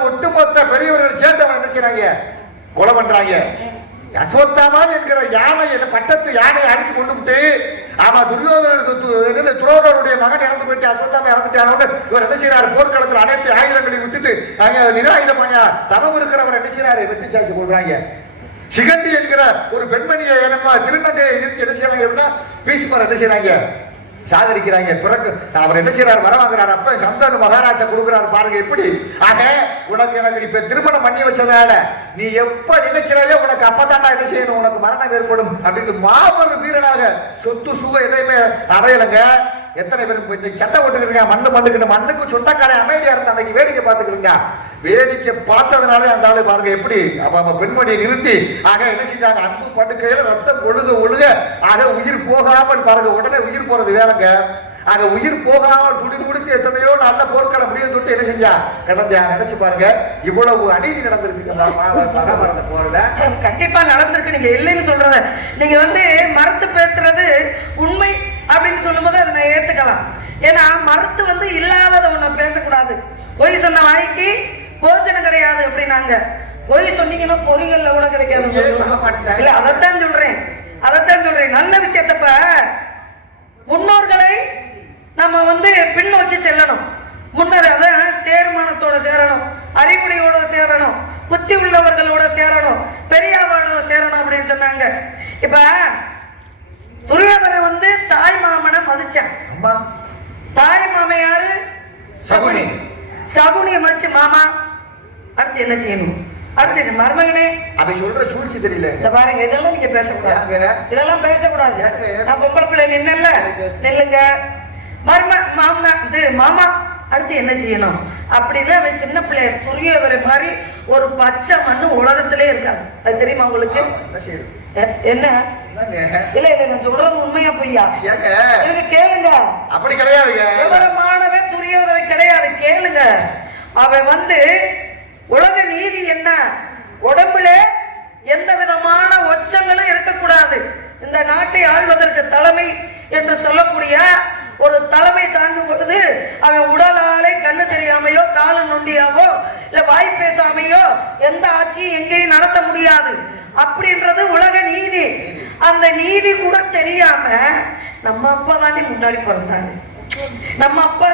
ஒட்டுமொத்த பெரியவர்கள் சேர்ந்தவன் என்ன செய்யறாங்க, கொலை பண்றாங்க. அஸ்வத்தாமான் என்கிற யானை பட்டத்து யானையை அடிச்சு கொண்டு விட்டு, ஆமா துரோணருடைய மகன் இறந்து போயிட்டு அஸ்வத்தாமா இறந்துட்டாங்க. இவர் என்ன செய்யறாரு, போர்க்களத்தில் அனைத்து ஆயுதங்களையும் விட்டுட்டு நிராயுத பாணியா தவம் இருக்கிறவர் என்ன செய்யறாரு, வெற்றி சாட்சி கொள்றாங்க. சிகண்டி என்கிற ஒரு பெண்மணியை திருநங்கையை என்ன செய்யறாங்க, பீசிமார் என்ன செய்யறாங்க, சாகடிக்கிறாங்க. பிறகு அவர் என்ன செய்யறாரு, வர வாங்குறாரு. அப்ப சந்தனு மகாராஜா கொடுக்குறாரு. பாருங்க எப்படி. ஆக உனக்கு எனக்கு இப்ப திருமணம் பண்ணி வச்சதால நீ எப்ப நினைக்கிறாயோ உனக்கு அப்பதாண்டா என்ன செய்யணும், உனக்கு மரணம் ஏற்படும் அப்படின்னு மாபெரும் வீரனாக சொத்து சுகம் எதையுமே அடையலைங்க. எத்தனை பேர் சண்டை போட்டுக்கிட்டு மண்ணுக்கு சொந்தக்காரன் அமைதியா இருந்த அன்னைக்கு வேடிக்கை பார்த்துக்கிட்டு வேடிக்கை பார்த்ததுனாலே அந்த ஆளு பாருங்க எப்படி பெண்மணியை நிறுத்தி ஆக என்ன செஞ்சாங்க, அன்பு படுக்கையில ரத்தம் ஒழுக ஆக உயிர் போகாமல் பாருங்க. உடனே உயிர் போறது வேறங்க. ஆக உயிர் போகாமல் துடித்து எத்தனையோ நல்ல போர்க்களம் முடிய தொட்டு என்ன செஞ்சா கிடந்தா. நினைச்சு பாருங்க இவ்வளவு அநீதி நடந்திருக்கு மகாபாரத போர்ல. கண்டிப்பா நடந்திருக்கு. நீங்க இல்லைன்னு சொல்றத நீங்க மறுத்து பேசுறது உண்மை அப்படின்னு சொல்லும் போது அதை நான் ஏத்துக்கலாம். ஏன்னா மறுத்து இல்லாததை ஒண்ணு பேசக்கூடாது. பொய் சொன்ன வாய்க்கு போஜனம் கிடையாது அப்படின்னாங்க. பொய் சொன்னீங்கன்னா பொறிகள்ல கூட கிடைக்காது. இல்ல அதைத்தான் சொல்றேன். நல்ல விஷயத்தப்ப முன்னோர்களை நம்ம பின்னோக்கி செல்லணும். முன்னர் அதான் சேர்மானத்தோட சேரணும், அறிவுடையோட சேரணும், புத்தி உள்ளவர்களோட சேரணும், பெரியாவோட சேரணும் அப்படின்னு சொன்னாங்க. இப்ப துரியோதனை தாய் மாமனை மதிச்சான். தாய் மாமன் யாரு, சகுனி. சகுனியை மதிச்சு மாமா அடுத்து என்ன செய்யணும், அடுத்து மருமகனே அப்படி சொல்ற சூழ்ச்சி தெரியல. இந்த பாருங்க இதெல்லாம் நீங்க பேசக்கூடாது, இதெல்லாம் பேசக்கூடாது. நான் பொம்பளை பிள்ளை நின்னல நெல்லுங்க மாமா அடுத்து என்ன செய்யணும் அப்படின்னு அவன் சின்ன பிள்ளைய துரியோதனை மாதிரி ஒரு பச்சை மண்ணு உலகத்திலே இருக்காது. அது தெரியுமா உங்களுக்கு? என்ன இல்ல நான் சொல்றது உண்மையா பொய்யா எனக்கு கேளுங்க. அப்படி கிடையாது, விவரமானவன் துரியோதனை கிடையாது. கேளுங்க. அவன் உலக நீதி என்ன, உடம்புல எந்த விதமான ஒச்சங்களும் இருக்கக்கூடாது. இந்த நாட்டை ஆள்வதற்கு தலைமை என்று சொல்லக்கூடிய ஒரு தலைமை தாங்கும் பொழுது அவன் உடலாலே கண்ணு தெரியாமையோ காலு நொண்டியாவோ இல்ல வாய் பேசாமையோ எந்த ஆட்சியும் எங்கேயும் நடத்த முடியாது அப்படின்றது உலக நீதி. அந்த நீதி கூட தெரியாம நம்ம அப்பா தானே முன்னாடி பிறந்தாரு. நம்ம அப்பா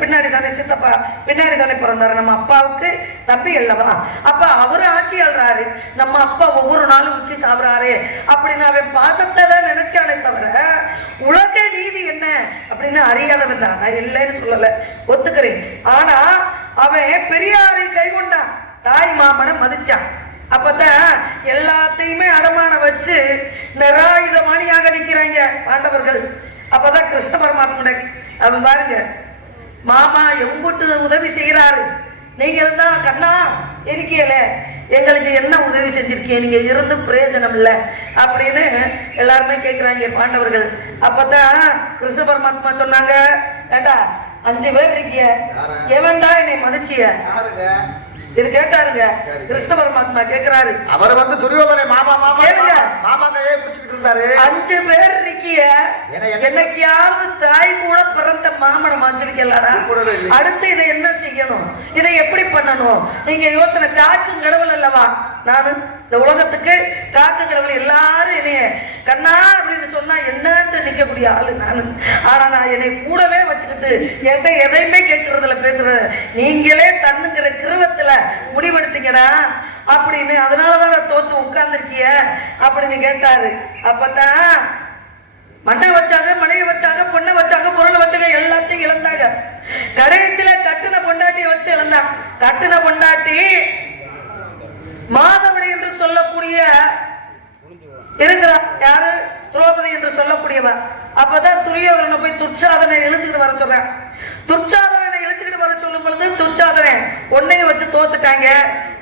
பின்னாடி தானே, சித்தப்பா பின்னாடி தானே பிறந்தாரு. நம்ம அப்பாவுக்கு தப்பி அல்லவா? அப்ப அவரு ஆட்சி ஆள்றாரு, நம்ம அப்பா ஒவ்வொரு நாளும் விக்கி சாப்பிடுறாரு அப்படின்னு அவன் பாசத்தை தான் நினைச்சானே தவிர உலக நீதி என்ன அப்படின்னு அறியாதவன் தான். நான் இல்லைன்னு சொல்லல, ஒத்துக்கிறேன். ஆனா அவன் பெரியாரை கை கொண்டான், தாய் மாமனை மதிச்சான். அப்பதான் எல்லாத்தையுமே அடமான வச்சு நிராயுதமானியாக நிக்கிறாங்க பாண்டவர்கள். அப்பதான் கிருஷ்ண பரமாத்மா அவன் பாருங்க மாமா எம்புட்டு உதவி செய்யறாரு, நீங்க தான் கண்ணா இருக்கீல எங்களுக்கு என்ன உதவி செஞ்சிருக்கீங்க, நீங்க இருந்து பிரயோஜனம் இல்லை அப்படின்னு எல்லாருமே கேட்கிறாங்க பாண்டவர்கள். அப்பதான் கிருஷ்ண பரமாத்மா சொன்னாங்க, ஏண்டா 5 பேர் இருக்கிய எவன்டா என்னை மதிச்சிய இது கேட்டாருங்க. கிருஷ்ண பரமாத்மா கேட்கிறாரு. அவர் துரியோதனை மாமா மாமா கேளுங்க, மாமா கையை பிடிச்சிட்டு இருந்தாரு. 5 பேர் இருக்கிய என்னைக்காவது தாய் கூட பிறந்த மாமனை மதிச்சிருக்கலாடா? அடுத்து இதை என்ன செய்யணும், இதை எப்படி பண்ணணும் நீங்க யோசனை. காக்கும் கடவுள் அல்லவா நானு, இந்த உலகத்துக்கு காக்கும் கடவுள். எல்லாரும் என்னைய கண்ணா அப்படின்னு சொன்னா என்னன்னு நிக்கக்கூடிய ஆளு நானு. ஆனா நான் என்னை கூடவே வச்சுக்கிட்டு என்கிட்ட எதையுமே கேட்கறதுல பேசுறது நீங்களே தன்னுங்கிற கிருவத்துல முடிவெடுத்தீங்கடா அப்படின்னு. அதனாலதான் தோத்து உட்கார்ந்துருக்கிய அப்படின்னு கேட்டாரு. அப்பதான் மண்ணை வச்சாங்க, மனையை வச்சாங்க, பொண்ணை வச்சாங்க, பொருளை வச்சாங்க, எல்லாத்தையும் இழந்தாங்க. கடைசியில கட்டுன பொண்டாட்டியை வச்சு இழந்தாங்க. கட்டுன பொண்டாட்டி மாதவடி என்று சொல்லக்கூடிய இருக்கிறார். யாரு? திரௌபதி என்று சொல்லக்கூடியவர். அப்பதான் துரியோதனை போய் துர்ச்சாதனை இழுத்துக்கிட்டு வர சொல்றேன். துர்ச்சாதனை இழுத்துக்கிட்டு வர சொல்லும் பொழுது துர்ச்சாதனை ஒன்னையும் வச்சு தோத்துட்டாங்க.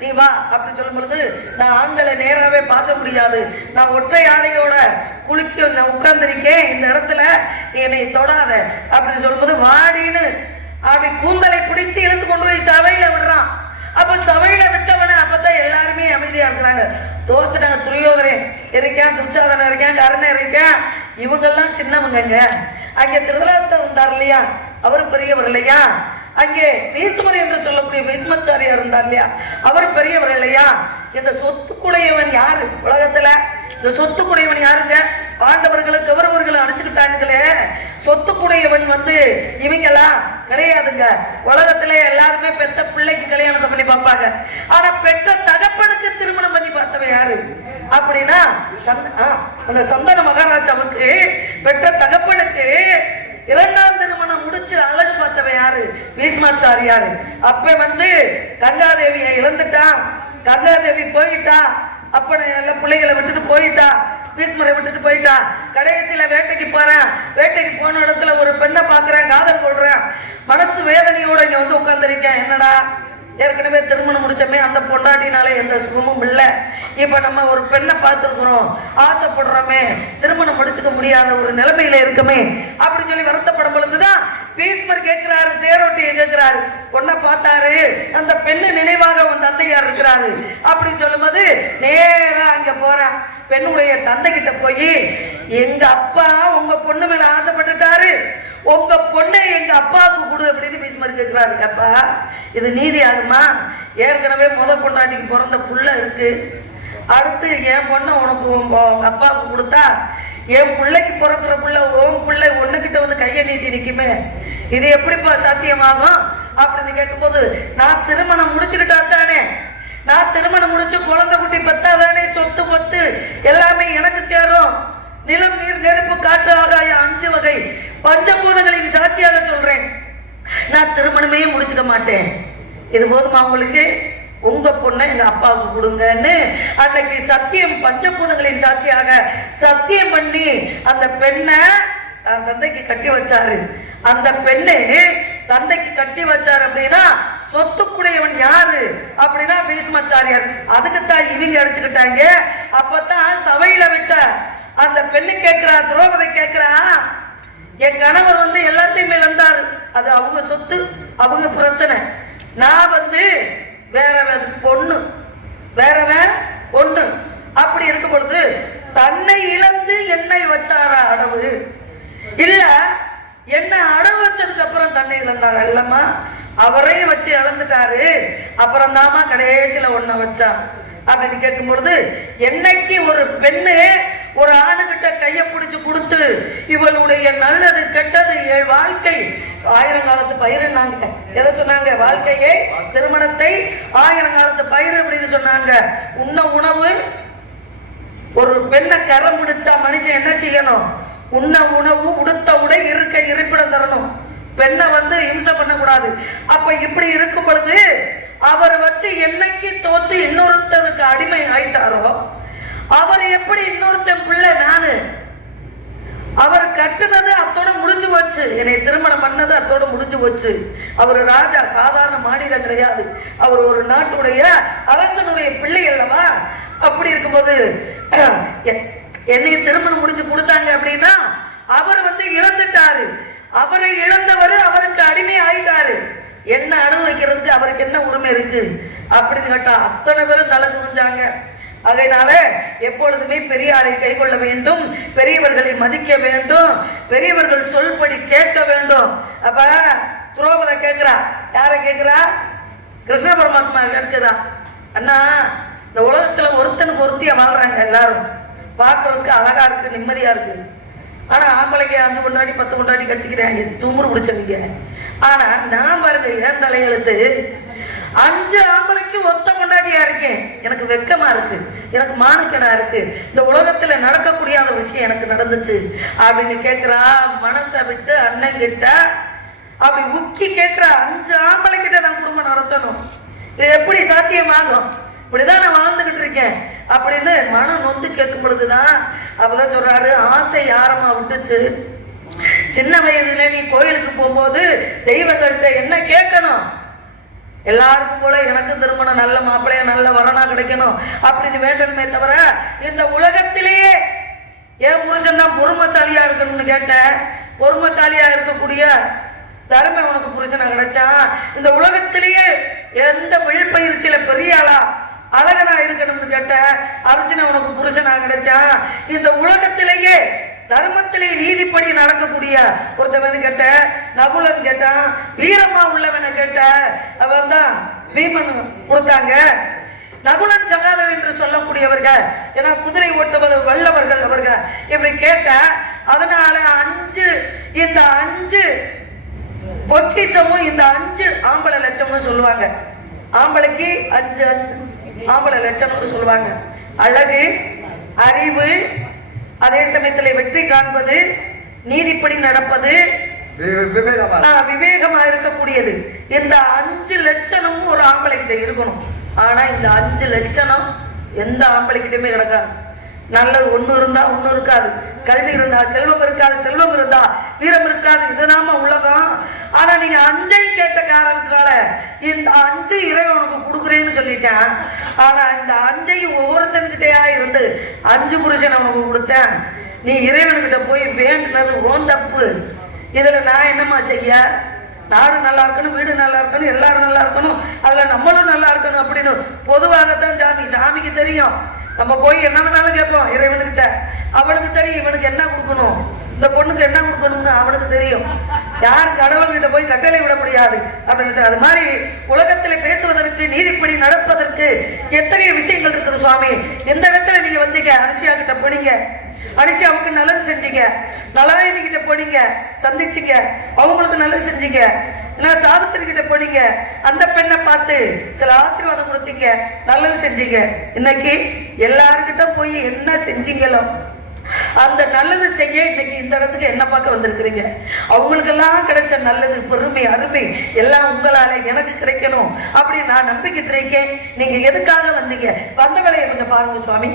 நீ வா அப்படின்னு சொல்லும் பொழுது நான் ஆண்களை நேராவே பார்க்க முடியாது, நான் ஒற்றை ஆடையோட குளிக்க நான் உட்கார்ந்திருக்கேன் இந்த இடத்துல, நீ என்னை தொடாத அப்படின்னு சொல்லும்போது வாடின்னு அப்படி கூந்தலை பிடித்து இழுத்து கொண்டு போய் சபையில விடுறான். அப்ப சபையில விட்டவன அப்பதான் எல்லாருமே அமைதியா இருக்கிறாங்க. தோத்துட்டாங்க. துரியோதனன் இருக்கேன், துச்சாதனன் இருக்கேன், கர்ணன் இருக்கேன், இவங்கெல்லாம் சின்னவங்க. அங்கே திருதராஷ்டிரர் இருந்தார் இல்லையா, அவரு பெரியவர் இல்லையா, அங்கே பீஷ்மர் என்று சொல்லக்கூடிய பீஷ்மாச்சாரியா இருந்தார் இல்லையா, அவர் பெரியவர் இல்லையா. இந்த சொத்துக்குடையவன் யாரு உலகத்துல? இந்த சொத்துக்குடையவன் யாருங்க? பாண்டவர்களுக்கு கௌரவர்களை அனுப்பிச்சுக்கிட்டானுங்களே, சொத்துக்குடையவன் இவங்களா கிடையாதுங்க. உலகத்துல எல்லாருமே பெத்த பிள்ளைக்கு கல்யாணத்தை பண்ணி பார்ப்பாங்க, ஆனா பெற்ற தகப்பனுக்கு திருமணம் பண்ணி பார்த்தவன் யாரு அப்படின்னா அந்த சந்தன மகாராஜாவுக்கு பெற்ற தகப்பனுக்கு இரண்டாம் திருமணம் முடிச்சு அழகு பார்த்தவ யாரு? பீஷ்மாச்சாரியாரு. அப்ப கங்காதேவியை இழந்துட்டான், கங்காதேவி போயிட்டா, அப்ப எல்லா பிள்ளைகளை விட்டுட்டு போயிட்டா, பீஷ்மரை விட்டுட்டு போயிட்டா. கடைசியில வேட்டைக்கு போறேன், வேட்டைக்கு போன இடத்துல ஒரு பெண்ணை பாக்குறேன், காதல் கொள்றேன், மனசு வேதனையோட இங்க உட்கார்ந்துருக்கேன். என்னடா ஏற்கனவே திருமணம் முடிச்சமே, அந்த பொண்டாட்டினால எந்த சுகமும் இல்லை, இப்ப நம்ம ஒரு பெண்ணை பார்த்துருக்கிறோம், ஆசைப்படுறோமே, திருமணம் முடிச்சுக்க முடியாத ஒரு நிலைமையில இருக்குமே அப்படி சொல்லி வருத்தப்படும் பொழுதுதான் பீஷ்மர் கேட்கிறாரு, தேரோட்டியை கேட்கிறாரு, பொண்ணை பார்த்தாரு, அந்த பெண்ணு நினைவாக உன் தந்தையார் இருக்கிறாரு அப்படின்னு சொல்லும்போது நேரா அங்க போறான். பெண்ணுடைய தந்தை கிட்ட போய், எங்க அப்பா உங்க பொண்ணு மேல ஆசைப்பட்டுட்டாரு, உங்க பொண்ணை எங்க அப்பாவுக்கு கொடு அப்படின்னு பீஷ்மர் கேட்கிறாரு. அப்பா இது நீதி ஆகுமா? ஏற்கனவே பொண்டாட்டிக்கு பிறந்த புள்ள இருக்கு, அடுத்து என் பொண்ணை உனக்கு உங்க அப்பாவுக்கு கொடுத்தா என் பிள்ளைக்கு பிறக்கிற புள்ள உன் பிள்ளை ஒண்ணுகிட்ட கையை நீட்டி நிக்குமே, இது எப்படிப்பா சாத்தியமாகும் அப்படின்னு கேட்கும்போது, நான் திருமணம் முடிச்சுக்கிட்டா தானே, நான் திருமணம் முடிச்சு குழந்தை குட்டி பத்தாதானே சொத்து பத்து எல்லாமே எனக்கு சேரும், நிலம் நீர் நெருப்பு காற்று ஆகாயம் 5 வகை பஞ்சபூதங்களின் சாட்சியாக சொல்றேன், நான் திருமணமே முடிச்சுக்க மாட்டேன், இது போதுமா உங்களுக்கு? உங்க பொண்ணை எங்க அப்பாவுக்கு கொடுங்கன்னு அன்னைக்கு சத்தியம் பஞ்சபூதங்களின் சாட்சியாக சத்தியம் பண்ணி அந்த பெண்ணை தந்தைக்கு கட்டி வச்சாரு. அந்த பெண்ணு தந்தைக்கு கட்டி வச்சாரு அப்படின்னா சொத்துக்குடையவன் யாரு அப்படின்னா பீஷ்மாச்சாரியார். அதுக்குத்தான் இவங்க அடிச்சுக்கிட்டாங்க. அப்பதான் சபையில விட்ட அந்த பெண்ணு கேட்கிறா, திரௌபதி கேட்கிறா, என் கணவர் எல்லாத்தையுமே இழந்தாரு, அது அவங்க சொத்து, அவங்க பிரச்சனை, நான் வேற பொண்ணு, வேறவன் பொண்ணு, அப்படி இருக்கும் பொழுது தன்னை இழந்து என்னை வச்சாரா அடவு, இல்ல என்ன அடவு வச்சதுக்கு அப்புறம் தன்னை இழந்தாரா? இல்லம்மா, அவரையும் வச்சு இழந்துட்டாரு, அப்புறம் தாமா கடைசியில ஒன்ன வச்சான் அப்படின்னு கேட்கும் பொழுது, என்னைக்கு ஒரு பெண்ணு ஒரு ஆணுகிட்ட கைய பிடிச்சு கொடுத்து இவளுடைய நல்லது கெட்டது என் வாழ்க்கை 1000 காலத்து பயிருன்னாங்க. எதை சொன்னாங்க? வாழ்க்கையை, திருமணத்தை 1000 காலத்து பயிர் அப்படின்னு சொன்னாங்க. உண்ண உணவு, ஒரு பெண்ணை கரம் பிடிச்சா மனுஷன் என்ன செய்யணும்? உண்ண உணவு, உடுத்த உடை, இருக்க இருப்பிடம் தரணும். பெண்ணை இம்சை பண்ணக்கூடாது. அப்ப இப்படி இருக்கும் பொழுது அவர் வச்சு என்னைக்கு தோத்து இன்னொருத்தருக்கு அடிமை ஆயிட்டாரோ, அவர் எப்படி இன்னொருத்தன் பிள்ளை நானு, அவர் கட்டுனது அத்தோட முடிஞ்சு போச்சு, என்னை திருமணம் பண்ணது அத்தோட முடிஞ்சு போச்சு. அவர் ராஜா, சாதாரண மாநிலம் கிடையாது, அவர் ஒரு நாட்டுடைய அரசனுடைய பிள்ளை அல்லவா. அப்படி இருக்கும்போது என்னை திருமணம் முடிச்சு கொடுத்தாங்க அப்படின்னா அவர் இழந்துட்டாரு, அவரை இழந்தவர் அவருக்கு அடிமை ஆயிட்டாரு, என்ன அனுபவிக்கிறதுக்கு அவருக்கு என்ன உரிமை இருக்கு அப்படின்னு கேட்டா அத்தனை பேரும் தலை குனிஞ்சாங்க. அதனால எப்பொழுதுமே பெரியாரை கை கொள்ள வேண்டும், பெரியவர்களை மதிக்க வேண்டும், பெரியவர்கள் சொல்படி கேட்க வேண்டும். அப்ப துரோபதை கேட்கிறா, யார கேட்கிறா? கிருஷ்ண பரமாத்மா கேட்கிறா, அண்ணா இந்த உலகத்துல ஒருத்தனுக்கு ஒருத்தியா வாழ்றாங்க, எல்லாரும் பார்க்கறதுக்கு அழகா இருக்கு, நிம்மதியா இருக்கு, ஆனா ஆம்பளைக்கு 5 கொண்டாடி 10 கொண்டாடி கத்திக்கிறாங்க, துமுறு பிடிச்சவங்க. ஆனா நான் பாருங்க, ஏன் தலையெழுத்து 5 ஆம்பளைக்கு ஒத்த கொண்டாடியா இருக்கேன், எனக்கு வெக்கமா இருக்கு, எனக்கு மானக்கடா இருக்கு, இந்த உலகத்துல நடக்கக்கூடியாத விஷயம் எனக்கு நடந்துச்சு அப்படின்னு கேட்கிறா. மனசை விட்டு அண்ணன் கிட்ட அப்படி உக்கி கேட்கிறா, 5 ஆம்பளை கிட்ட நான் குடும்பம் நடத்தணும், இது எப்படி சாத்தியமாகும்? இப்படிதான் நான் வாழ்ந்துகிட்டு இருக்கேன் அப்படின்னு மனம் நொந்து கேட்கும் பொழுதுதான் அப்பதான் சொல்றாரு, ஆசை யாரமா விட்டுச்சு, சின்ன வயதுல நீ கோயிலுக்கு போகும்போது தெய்வங்கள்ட்ட என்ன கேட்கணும், எல்லாருக்கும் போல எனக்கு திருமணம் நல்ல மாப்பிள்ளைய நல்ல வரனா கிடைக்கணும் அப்படின்னு வேண்டணுமே தவிர இந்த உலகத்திலேயே ஏன் புருஷன் தான் பொறுமைசாலியா இருக்கணும்னு கேட்டேன். பொறுமைசாலியா இருக்கக்கூடிய தர்ம உனக்கு புருஷனை கிடைச்சான். இந்த உலகத்திலேயே எந்த விழுப்பயிற்சியில பெரிய ஆளா அழகனா இருக்கணும்னு கேட்ட அர்ஜுன உனக்கு புருஷனா கிடைச்சான். இந்த உலகத்திலேயே தர்மத்திலே நீதிப்படி நடக்கக்கூடிய ஒருத்தவன் கேட்ட நகுலன் கேட்டான். வீரமா உள்ளவனை கேட்ட அவன் தான் பீமன் கொடுத்தாங்க. நகுலன் சகாதம் என்று சொல்லக்கூடியவர்கள் ஏன்னா குதிரை ஓட்டுவது வல்லவர்கள் அவர்கள் இப்படி கேட்ட அதனால இந்த 5 பொக்கிஷமும் இந்த 5 ஆம்பளை லட்சம்னு சொல்லுவாங்க. ஆம்பளைக்கு 5 ஆம்பளை லட்சம்னு சொல்லுவாங்க. அழகு, அறிவு, அதே சமயத்தில் வெற்றி காண்பது, நீதிப்படி நடப்பது, விவேகமா இருக்கக்கூடியது. இந்த 5 லட்சணமும் ஒரு ஆம்பளை கிட்ட இருக்கணும். ஆனா இந்த 5 லட்சணம் எந்த ஆம்பளை கிட்டயுமே கிடக்காது. நல்லது ஒண்ணு இருந்தா ஒண்ணு இருக்காது. கல்வி இருந்தா செல்வம் இருக்காது, செல்வம் இருந்தா வீரம் இருக்காது. இதுதாம உலகம். ஆனா நீங்க 5 கேட்ட காரணத்தினால இந்த 5 இறைவன் உனக்கு கொடுக்குறேன்னு சொல்லிட்டேன். ஆனா இந்த 5 ஒவ்வொருத்தன்கிட்டயா இருந்து 5 புருஷன் உனக்கு கொடுத்தேன். நீ இறைவன்கிட்ட போய் வேண்டினது ஓன் தப்பு. இதுல நான் என்னமா செய்ய? நாடு நல்லா இருக்கணும், வீடு நல்லா இருக்கணும், எல்லாரும் நல்லா இருக்கணும், அதுல நம்மளும் நல்லா இருக்கணும் அப்படின்னு பொதுவாகத்தான் சாமிக்கு தெரியும். நம்ம போய் என்ன வேணாலும் கேட்போம் இறைவனுக்கிட்ட. அவனுக்கு தெரியும் இவனுக்கு என்ன கொடுக்கணும், இந்த பொண்ணுக்கு என்ன கொடுக்கணும்னு அவனுக்கு தெரியும். யார் கடவுள்கிட்ட போய் கட்டளை விட முடியாது அப்படின்னு. அது மாதிரி உலகத்துல பேசுவதற்கு, நீதிப்படி நடப்பதற்கு எத்தனை விஷயங்கள் இருக்குது சுவாமி. எந்த இடத்துல நீங்க வந்தீங்க, அரிசியா கிட்ட போனீங்க, அரிசியாவுக்கு நல்லது செஞ்சீங்க. நலாயினி கிட்ட போனீங்க, சந்திச்சீங்க, அவங்களுக்கு நல்லது செஞ்சீங்க. சாவித்திரி கிட்ட போனீங்க, அந்த பெண்ணை பார்த்து சில ஆசீர்வாதம் கொடுத்தீங்க, நல்லது செஞ்சீங்க. இன்னைக்கு எல்லாருக்கிட்ட போய் என்ன செஞ்சீங்களோ அந்த நல்லது செய்ய இன்னைக்கு இந்த இடத்துக்கு என்ன பார்க்க வந்திருக்கிறீங்க. அவங்களுக்கெல்லாம் கிடைச்ச நல்லது, பெருமை, அருமை எல்லாம் உங்களால எனக்கு கிடைக்கணும் அப்படின்னு நான் நம்பிக்கிட்டு இருக்கேன். நீங்க எதுக்காக வந்தீங்க, வந்த வேலையை கொஞ்சம் பாருங்க சுவாமி.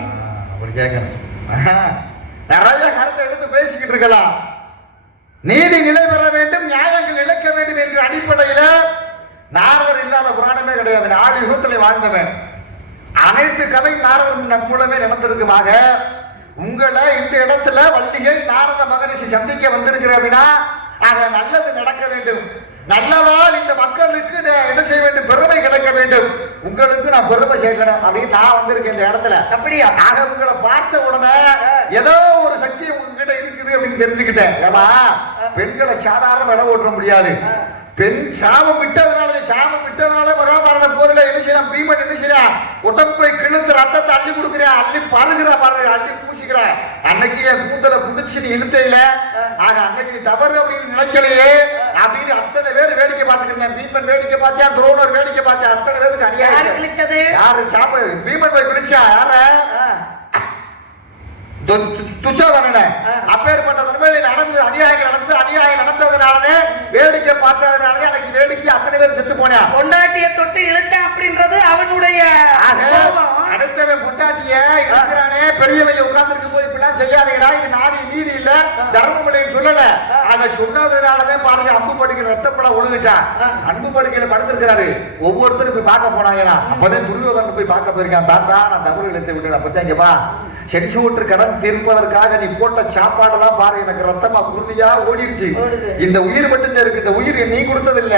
நிறைய கருத்தை எடுத்து பேசிக்கிட்டு இருக்கலாம். நீதி நிலை பெற வேண்டும், நியாயங்கள் இழைக்க வேண்டும் என்ற அடிப்படையில நாரதர் இல்லாத புராணமே கிடையாது. ஆடி யுகத்திலே வாழ்ந்தவன். அனைத்து கதை நாரதன் மூலமே நடந்திருக்குமாக. உங்களை இந்த இடத்துல வள்ளிகை நாரத மகரிஷி சந்திக்க வந்திருக்கிற அப்படின்னா ஆக நல்லது நடக்க வேண்டும். நல்லதால் இந்த மக்களுக்கு என்ன செய்ய வேண்டும், பெருமை கிடைக்க வேண்டும். உங்களுக்கு நான் பெருமை சேர்க்கணும் அப்படின்னு நான் வந்திருக்கேன் இந்த இடத்துல. அப்படியா? ஆக உங்களை பார்த்த உடனே ஏதோ ஒரு சக்தி உங்ககிட்ட இருக்குது அப்படின்னு தெரிஞ்சுக்கிட்டேன். ஏன்னா பெண்களை சாதாரண இடம் ஓட்ட முடியாது. பெண் சாபம் விட்டதுனால மகாபாரத போரில் என்ன செய்யலாம், பீமன் என்ன செய்யறான், உடம்பு போய் கிழித்து ரத்தத்தை அள்ளி கொடுக்குறேன், அள்ளி பருகிறா பாருங்க, அள்ளி பூசிக்கிறா. அன்னைக்கு என் கூந்தலை குடிச்சு நீ இழுத்த இல்ல, ஆக அன்னைக்கு நீ தவறு அப்படின்னு நினைக்கலையே அப்படின்னு அத்தனை பேர் வேடிக்கை பார்த்துக்கிறேன். பீமன் வேடிக்கை பார்த்தியா, துரோணர் வேடிக்கை பார்த்தியா, அத்தனை பேருக்கு அநியாயம். யாரு சாப்ப பீமன் போய் பிடிச்சா? யார? துச்சாதன. அப்பேற்பட்ட தன்மையில் நடந்தது, அநியாயம் நடந்ததுனாலே, வேடிக்கை பார்த்ததுனாலே அன்னைக்கு வேடிக்கை அத்தனை பேர் செத்து போனா. பொண்டாட்டிய தொட்டு இழுத்த அப்படின்றது அவனுடைய அடுத்தவன் பொண்டாட்டிய இருக்கிறானே, பெரியவைய உட்கார்ந்து போய் இப்படிலாம் செய்யாதீங்களா, இது நீதி இல்ல, தர்மம் இல்லைன்னு சொல்லல. அதை சொன்னதுனாலதான் பாருங்க அம்பு படுக்கையில் ரத்தப்பெல்லாம் ஒழுகுச்சா. அன்பு படுக்கையில படுத்திருக்கிறாரு. ஒவ்வொருத்தரும் போய் பார்க்க போனாங்களா. அப்பதான் துரியோதனன் போய் பார்க்க போயிருக்கான். தாத்தா நான் தமிழ் எழுத்து விட்டு அப்பத்தாங்கப்பா செஞ்சூற்று கடன் தீர்ப்பதற்காக நீ போட்ட சாப்பாடெல்லாம் பாரு, எனக்கு ரத்தமா குருதியா ஓடிடுச்சு. இந்த உயிர் மட்டும் இருக்கு. இந்த உயிர் நீ கொடுத்தது இல்ல,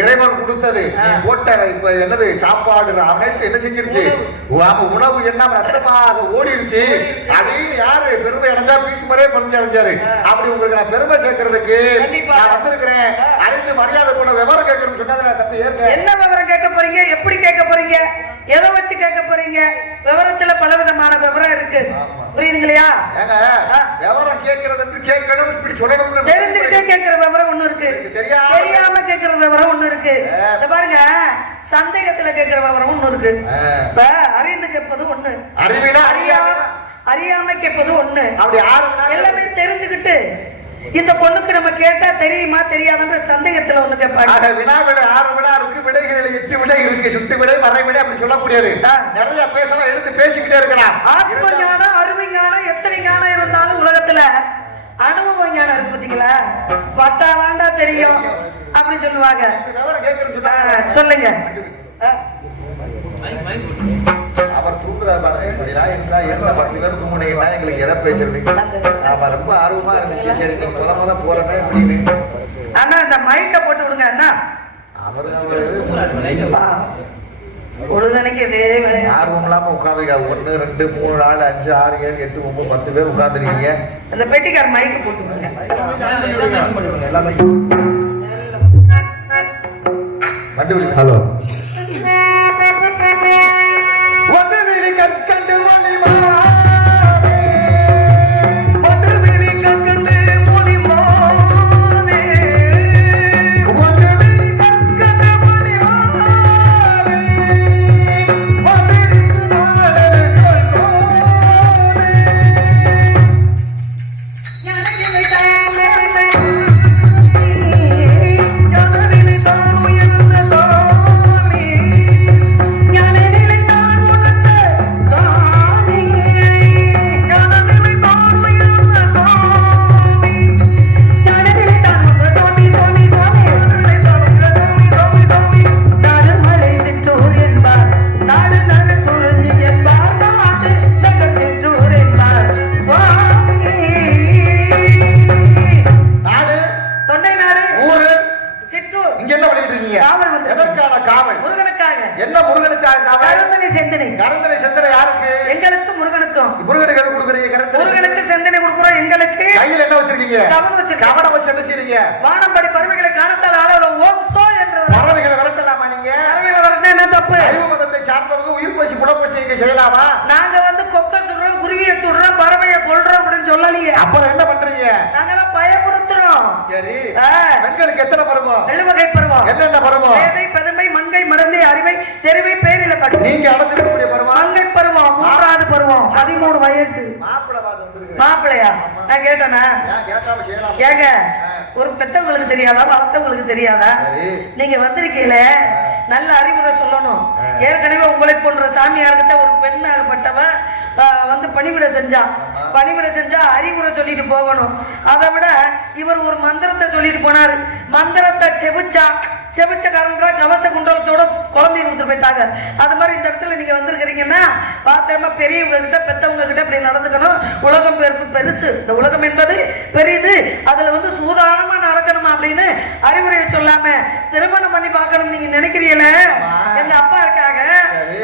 இறைவன் கொடுத்தது. நீ போட்ட இப்ப என்னது சாப்பாடு அனைத்து என்ன செஞ்சிருச்சு, உணவு எல்லாம் ரத்தமாக ஓடிடுச்சு அப்படின்னு யாரு பெருமை அடைஞ்சா? பீசுமரே பறிஞ்சு அடைஞ்சாரு. அப்படி உங்களுக்கு நான் பெருமை சேர்க்கறதுக்கு நான் வந்திருக்கிறேன். அறிந்து மரியாதை போல விவரம் கேட்கணும்னு சொன்னது தப்பி ஏற்க. என்ன விவரம் கேட்க போறீங்க, எப்படி கேட்க போறீங்க, எதை வச்சு கேட்க போறீங்க? விவரத்துல பலவிதமான விவரம் இருக்கு, புரியுதுங்களா? விவரம் கேட்கறது கேட்கணும், இப்படி சொல்லணும். தெரிஞ்சுக்கிட்டே கேட்கிற விவரம் ஒண்ணு இருக்கு, தெரியாம கேட்கிற விவரம் ஒண்ணு இருக்கு. பாருங்க, சந்தேகத்துல கேட்கிற விவரம் ஒண்ணு இருக்கு. இப்ப அறிந்து கேட்பது ஒண்ணு, அறியாம கேட்பது ஒண்ணு. அப்படி எல்லாமே தெரிஞ்சுக்கிட்டு இந்த பொண்ணுக்கு நம்ம கேட்டா தெரியுமா தெரியாதுன்ற சந்தேகத்துல ஒண்ணு கேட்பாங்க. வினாவில 6 வினா இருக்கு, விடைகளில் 8 விடை இருக்கு, சுட்டு விடை, மறை விடை அப்படி சொல்ல முடியாது. நிறைய பேசலாம், எடுத்து பேசிக்கிட்டே இருக்கலாம். ஆத்ம ஞானம், அருமை ஞானம், எத்தனை ஞானம் இருந்தாலும் உலகத்துல அனுபவ ஞானம் இருக்கு. பாத்தீங்களா? பட்டா வேண்டா தெரியும். அப்படி சொல்லுவாங்க. சொல்லுங்க. அவர் தூங்குறாரு பாருங்க. இப்படிலாம் இருந்தா என்ன 10 பேர் தூங்குனீங்கன்னா எங்களுக்கு எதை பேசுறது? நாம ரொம்ப ஆர்வமா இருந்துச்சு. சரி நீங்க முத போறமே அப்படின்னு. அண்ணா இந்த மைக்க போட்டு விடுங்க அண்ணா. அவரு பொழுதனைக்கு இதே ஆர்வம் இல்லாம உட்காந்துருக்கா. 1 2 3 4 5 6 7 8 9 10 பேர் உட்காந்துருக்கீங்க. அந்த பெட்டிக்கார மைக்க போட்டு விடுங்க. ஹலோ வந்தவெளி கற்கண்டு மொழிமா வந்தவெளி கற்கண்டு மொழிமா வானம்படி பறவைகளை காணத்தால் ஆளவல ஓம் சோ என்ற பறவைகளை விரட்டலாமா நீங்க? பறவைகளை விரட்டினா என்ன தப்பு? சைவ மதத்தை சார்ந்தவங்க உயிர் பசி குணப்பசி நீங்க செய்யலாமா? நாங்க வந்து கொக்க சுடுறோம், குருவியை சுடுறோம், பறவையை கொல்றோம் அப்படின்னு சொல்லலையே. அப்புறம் என்ன பண்றீங்க? நாங்க பயமுறுத்துறோம். சரி பெண்களுக்கு எத்தனை பருவம்? 7 வகை பருவம். என்னென்ன பருவம்? பேதை, பெருமை, மங்கை, மடந்தை, அறிவை, தெரிவை, பேரில படு. நீங்க அடைஞ்சிருக்கக்கூடிய பருவம் மங்கை பருவம், 3வது பருவம், 13 வயசு. மாப்பிள்ளை பார்த்து வந்துருக்கு. மாப்பிள்ளையா? நான் கேட்டேனா? கேட்டாம செய்யலாம். ஏங்க ஒரு பெத்தவங்களுக்கு தெரியாதா, வளர்த்தவங்களுக்கு தெரியாதா? நீங்க வந்திருக்கீங்கள நல்ல அறிவுரை சொல்லணும். ஏற்கனவே உங்களை போன்ற சாமியாருக்கு தான் ஒரு பெண் ஆகப்பட்டவன் வந்து பணிவிட செஞ்சா அறிவுரை சொல்லிட்டு போகணும். அதை விட இவர் ஒரு மந்திரத்தை சொல்லிட்டு போனாரு. மந்திரத்தை செபிச்ச காரணத்துல கவச குண்டலத்தோட குழந்தை கொடுத்துட்டு போயிட்டாங்க. அது மாதிரி இந்த இடத்துல நீங்க வந்திருக்கிறீங்கன்னா பாத்திரமா பெரியவங்க கிட்ட பெத்தவங்க கிட்ட இப்படி நடந்துக்கணும். உலகம் பெருசு, இந்த உலகம் என்பது பெரிது, அதுல வந்து சூதானமா நடக்கணுமா அப்படின்னு அறிவுரையை சொல்லாம திருமணம் பண்ணி பார்க்கணும் நீங்க நினைக்கிறீங்களே. எங்க அப்பா இருக்காங்க,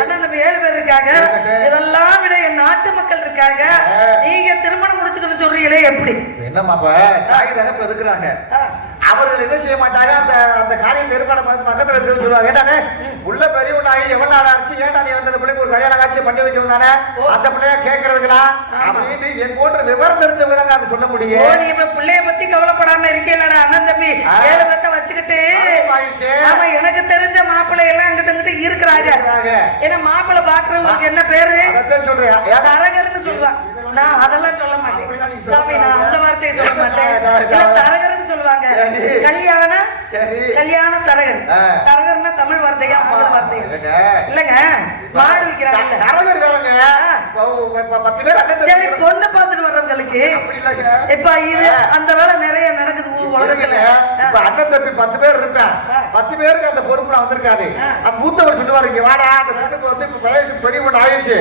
அண்ணன் தம்பி 7 பேர் இருக்காங்க, இதெல்லாம் விட என் நாட்டு மக்கள் இருக்காங்க. நீங்க திருமணம் முடிச்சுக்கணும்னு சொல்றீங்களே எப்படி? என்னமாப்பா தாய் தகப்பு இருக்கிறாங்க, அவர்கள் என்ன செய்ய மாட்டாங்க? அந்த காரியம் திருமணம் பக்கத்துல இருக்குன்னு சொல்லுவாங்க. ஏட்டானே உள்ள பெரிய ஆகி எவ்வளவு நாள் ஆச்சு, ஏட்டா நீ வந்து அந்த பிள்ளைக்கு ஒரு கல்யாண காட்சியை பண்ணி வைக்கணும் தானே, அந்த பிள்ளைய கேட்கறதுங்களா அப்படின்னு என் போன்ற விவரம் தெரிஞ்சவங்க அதை சொல்ல முடியும். நீ இப்ப பிள்ளைய பத்தி கவலைப்படாம இருக்கீங்களா அண்ணன் தம்பி 7 பேத்த வச்சுக்கிட்டு? ஆமா, எனக்கு தெரிஞ்ச மாப்பிள்ளை எல்லாம் அங்கிட்ட இருக்கிறாங்க. ஏன்னா மாப்பிள்ளை பாக்குறவங்களுக்கு என்ன பேரு? சொல்றேன் தரகர்னு சொல்லுவாங்க. நான் அதெல்லாம் சொல்ல மாட்டேன் சாமி, நான் அந்த வார்த்தையை சொல்ல மாட்டேன். தரகர்னு சொல்லுவாங்க. கல்யாண தரகர். தரகர்னா தமிழ் வார்த்தையா ஆங்கில வார்த்தையா? இல்லங்க, மாடு விக்கிறாங்க. சரி, பொண்ணு பார்த்துட்டு வர்றவங்களுக்கு இப்ப இது அந்த வேலை நிறைய நடக்குது உலகத்துல. அண்ணன் தம்பி 10 பேர் இருப்பேன், 10 பேருக்கு அந்த பொறுப்பு வந்திருக்காது. மூத்தவர் சொல்லுவாரு, இங்க வாடா அந்த பொண்ணுக்கு வந்து இப்ப வயசு பெரிய பொண்ணு ஆயிடுச்சு,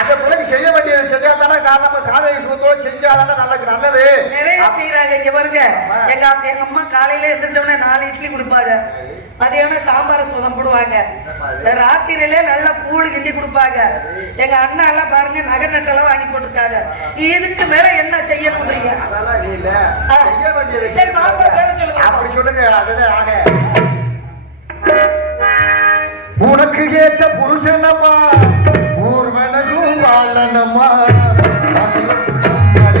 அந்த பிள்ளைக்கு செய்ய வேண்டியது செஞ்சாதானே, காரணமா காலை சுகத்தோட செஞ்சாதானே நல்லது. நிறைய செய்யறாங்க. இங்க பாருங்க, எங்க அம்மா காலையில எந்திரிச்சோடனே 4 இட்லி குடிப்பாங்க, மதியானம் சாம்பார் சுதம் போடுவாங்க, ராத்திரியிலே நல்லா கூழு கிண்டி கொடுப்பாங்க. எங்க அண்ணா எல்லாம் பாருங்க நகை நட்டெல்லாம் வாங்கி போட்டுருக்காங்க. இதுக்கு மேல என்ன செய்ய முடியுங்க? சரி, மாப்பிள்ளை பேரை சொல்லுங்க. அப்படி சொல்லுங்க. அதுதான் ஆக உனக்கு ஏற்ற புருஷனம்மா, ஊர்வலகும் வாழனம்மா, வசந்த கால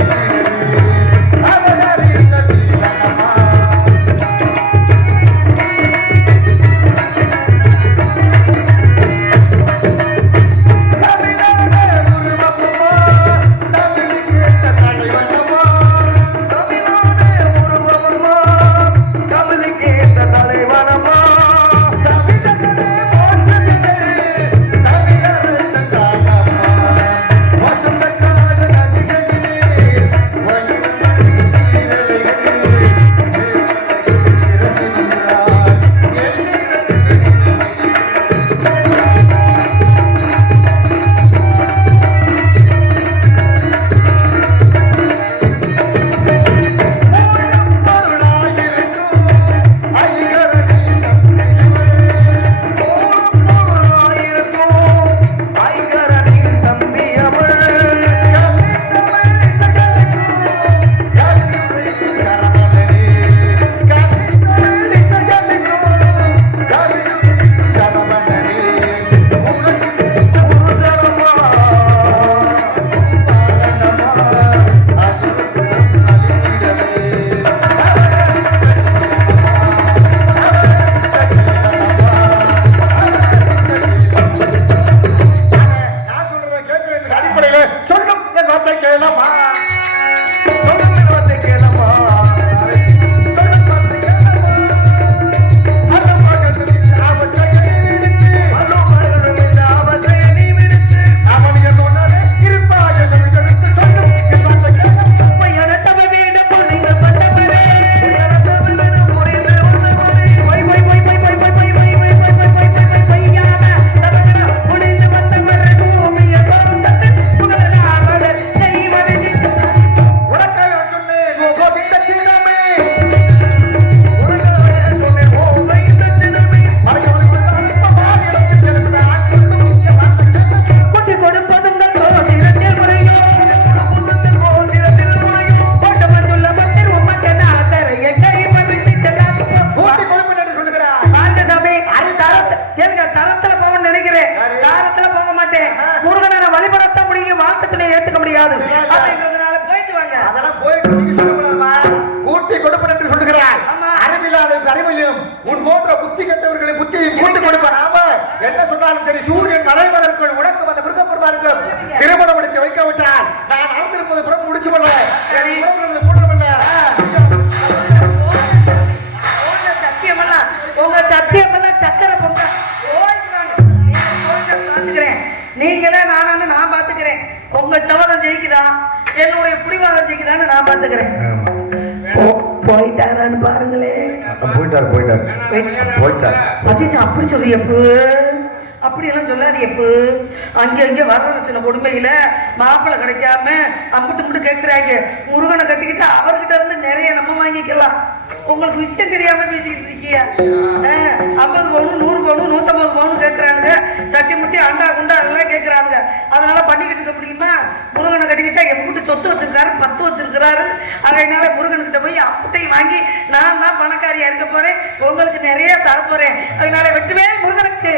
இருந்தாலும் சரி சூரியன் மறைவதற்குள் உனக்கும் அந்த மிருகப்பெருமானுக்கும் திருமணம் முடித்து வைக்க விட்டால் நான் அறுத்திருப்பது புறம் முடிச்சு கொள்ள சத்தியமெல்லாம் உங்க சத்தியமெல்லாம் சக்கரை பொங்க நீங்களே நானு நான் பாத்துக்கிறேன். உங்க சவதம் ஜெயிக்குதா என்னுடைய புடிவாதம் ஜெயிக்குதான்னு நான் பாத்துக்கிறேன். போயிட்டாரான்னு பாருங்களே. போயிட்டாரு அப்படின்னு அப்படி சொல்லி எப்ப அப்படி எல்லாம் சொல்லாது எப்ப அங்க வரதட்சணை கொடுமையில மாப்பிள்ளை கிடைக்காம அம்பிட்டு கேட்கிறாங்க. முருகனை கட்டிக்கிட்டு அவர்கிட்ட இருந்து நிறைய நம்ம வாங்கிக்கலாம். உங்களுக்கு விஷயம் தெரியாம பேசிக்கிட்டு இருக்கியா? 50 பவுன் 100 பவுன் 150 பவுன் கேட்கிறானுங்க. சட்டி முட்டி அண்டா குண்டா அதெல்லாம் கேட்கிறானுங்க. அதனால பண்ணிக்கிட்டு இருக்க முடியுமா? முருகனை கட்டிக்கிட்டா எம்பிட்டு சொத்து வச்சிருக்காரு 10 வச்சிருக்கிறாரு. அதனால முருகன்கிட்ட போய் அப்புட்டையும் வாங்கி நான் தான் பணக்காரியா இருக்க போறேன், உங்களுக்கு நிறைய தர போறேன். அதனால வெட்டுவேன் முருகனுக்கு.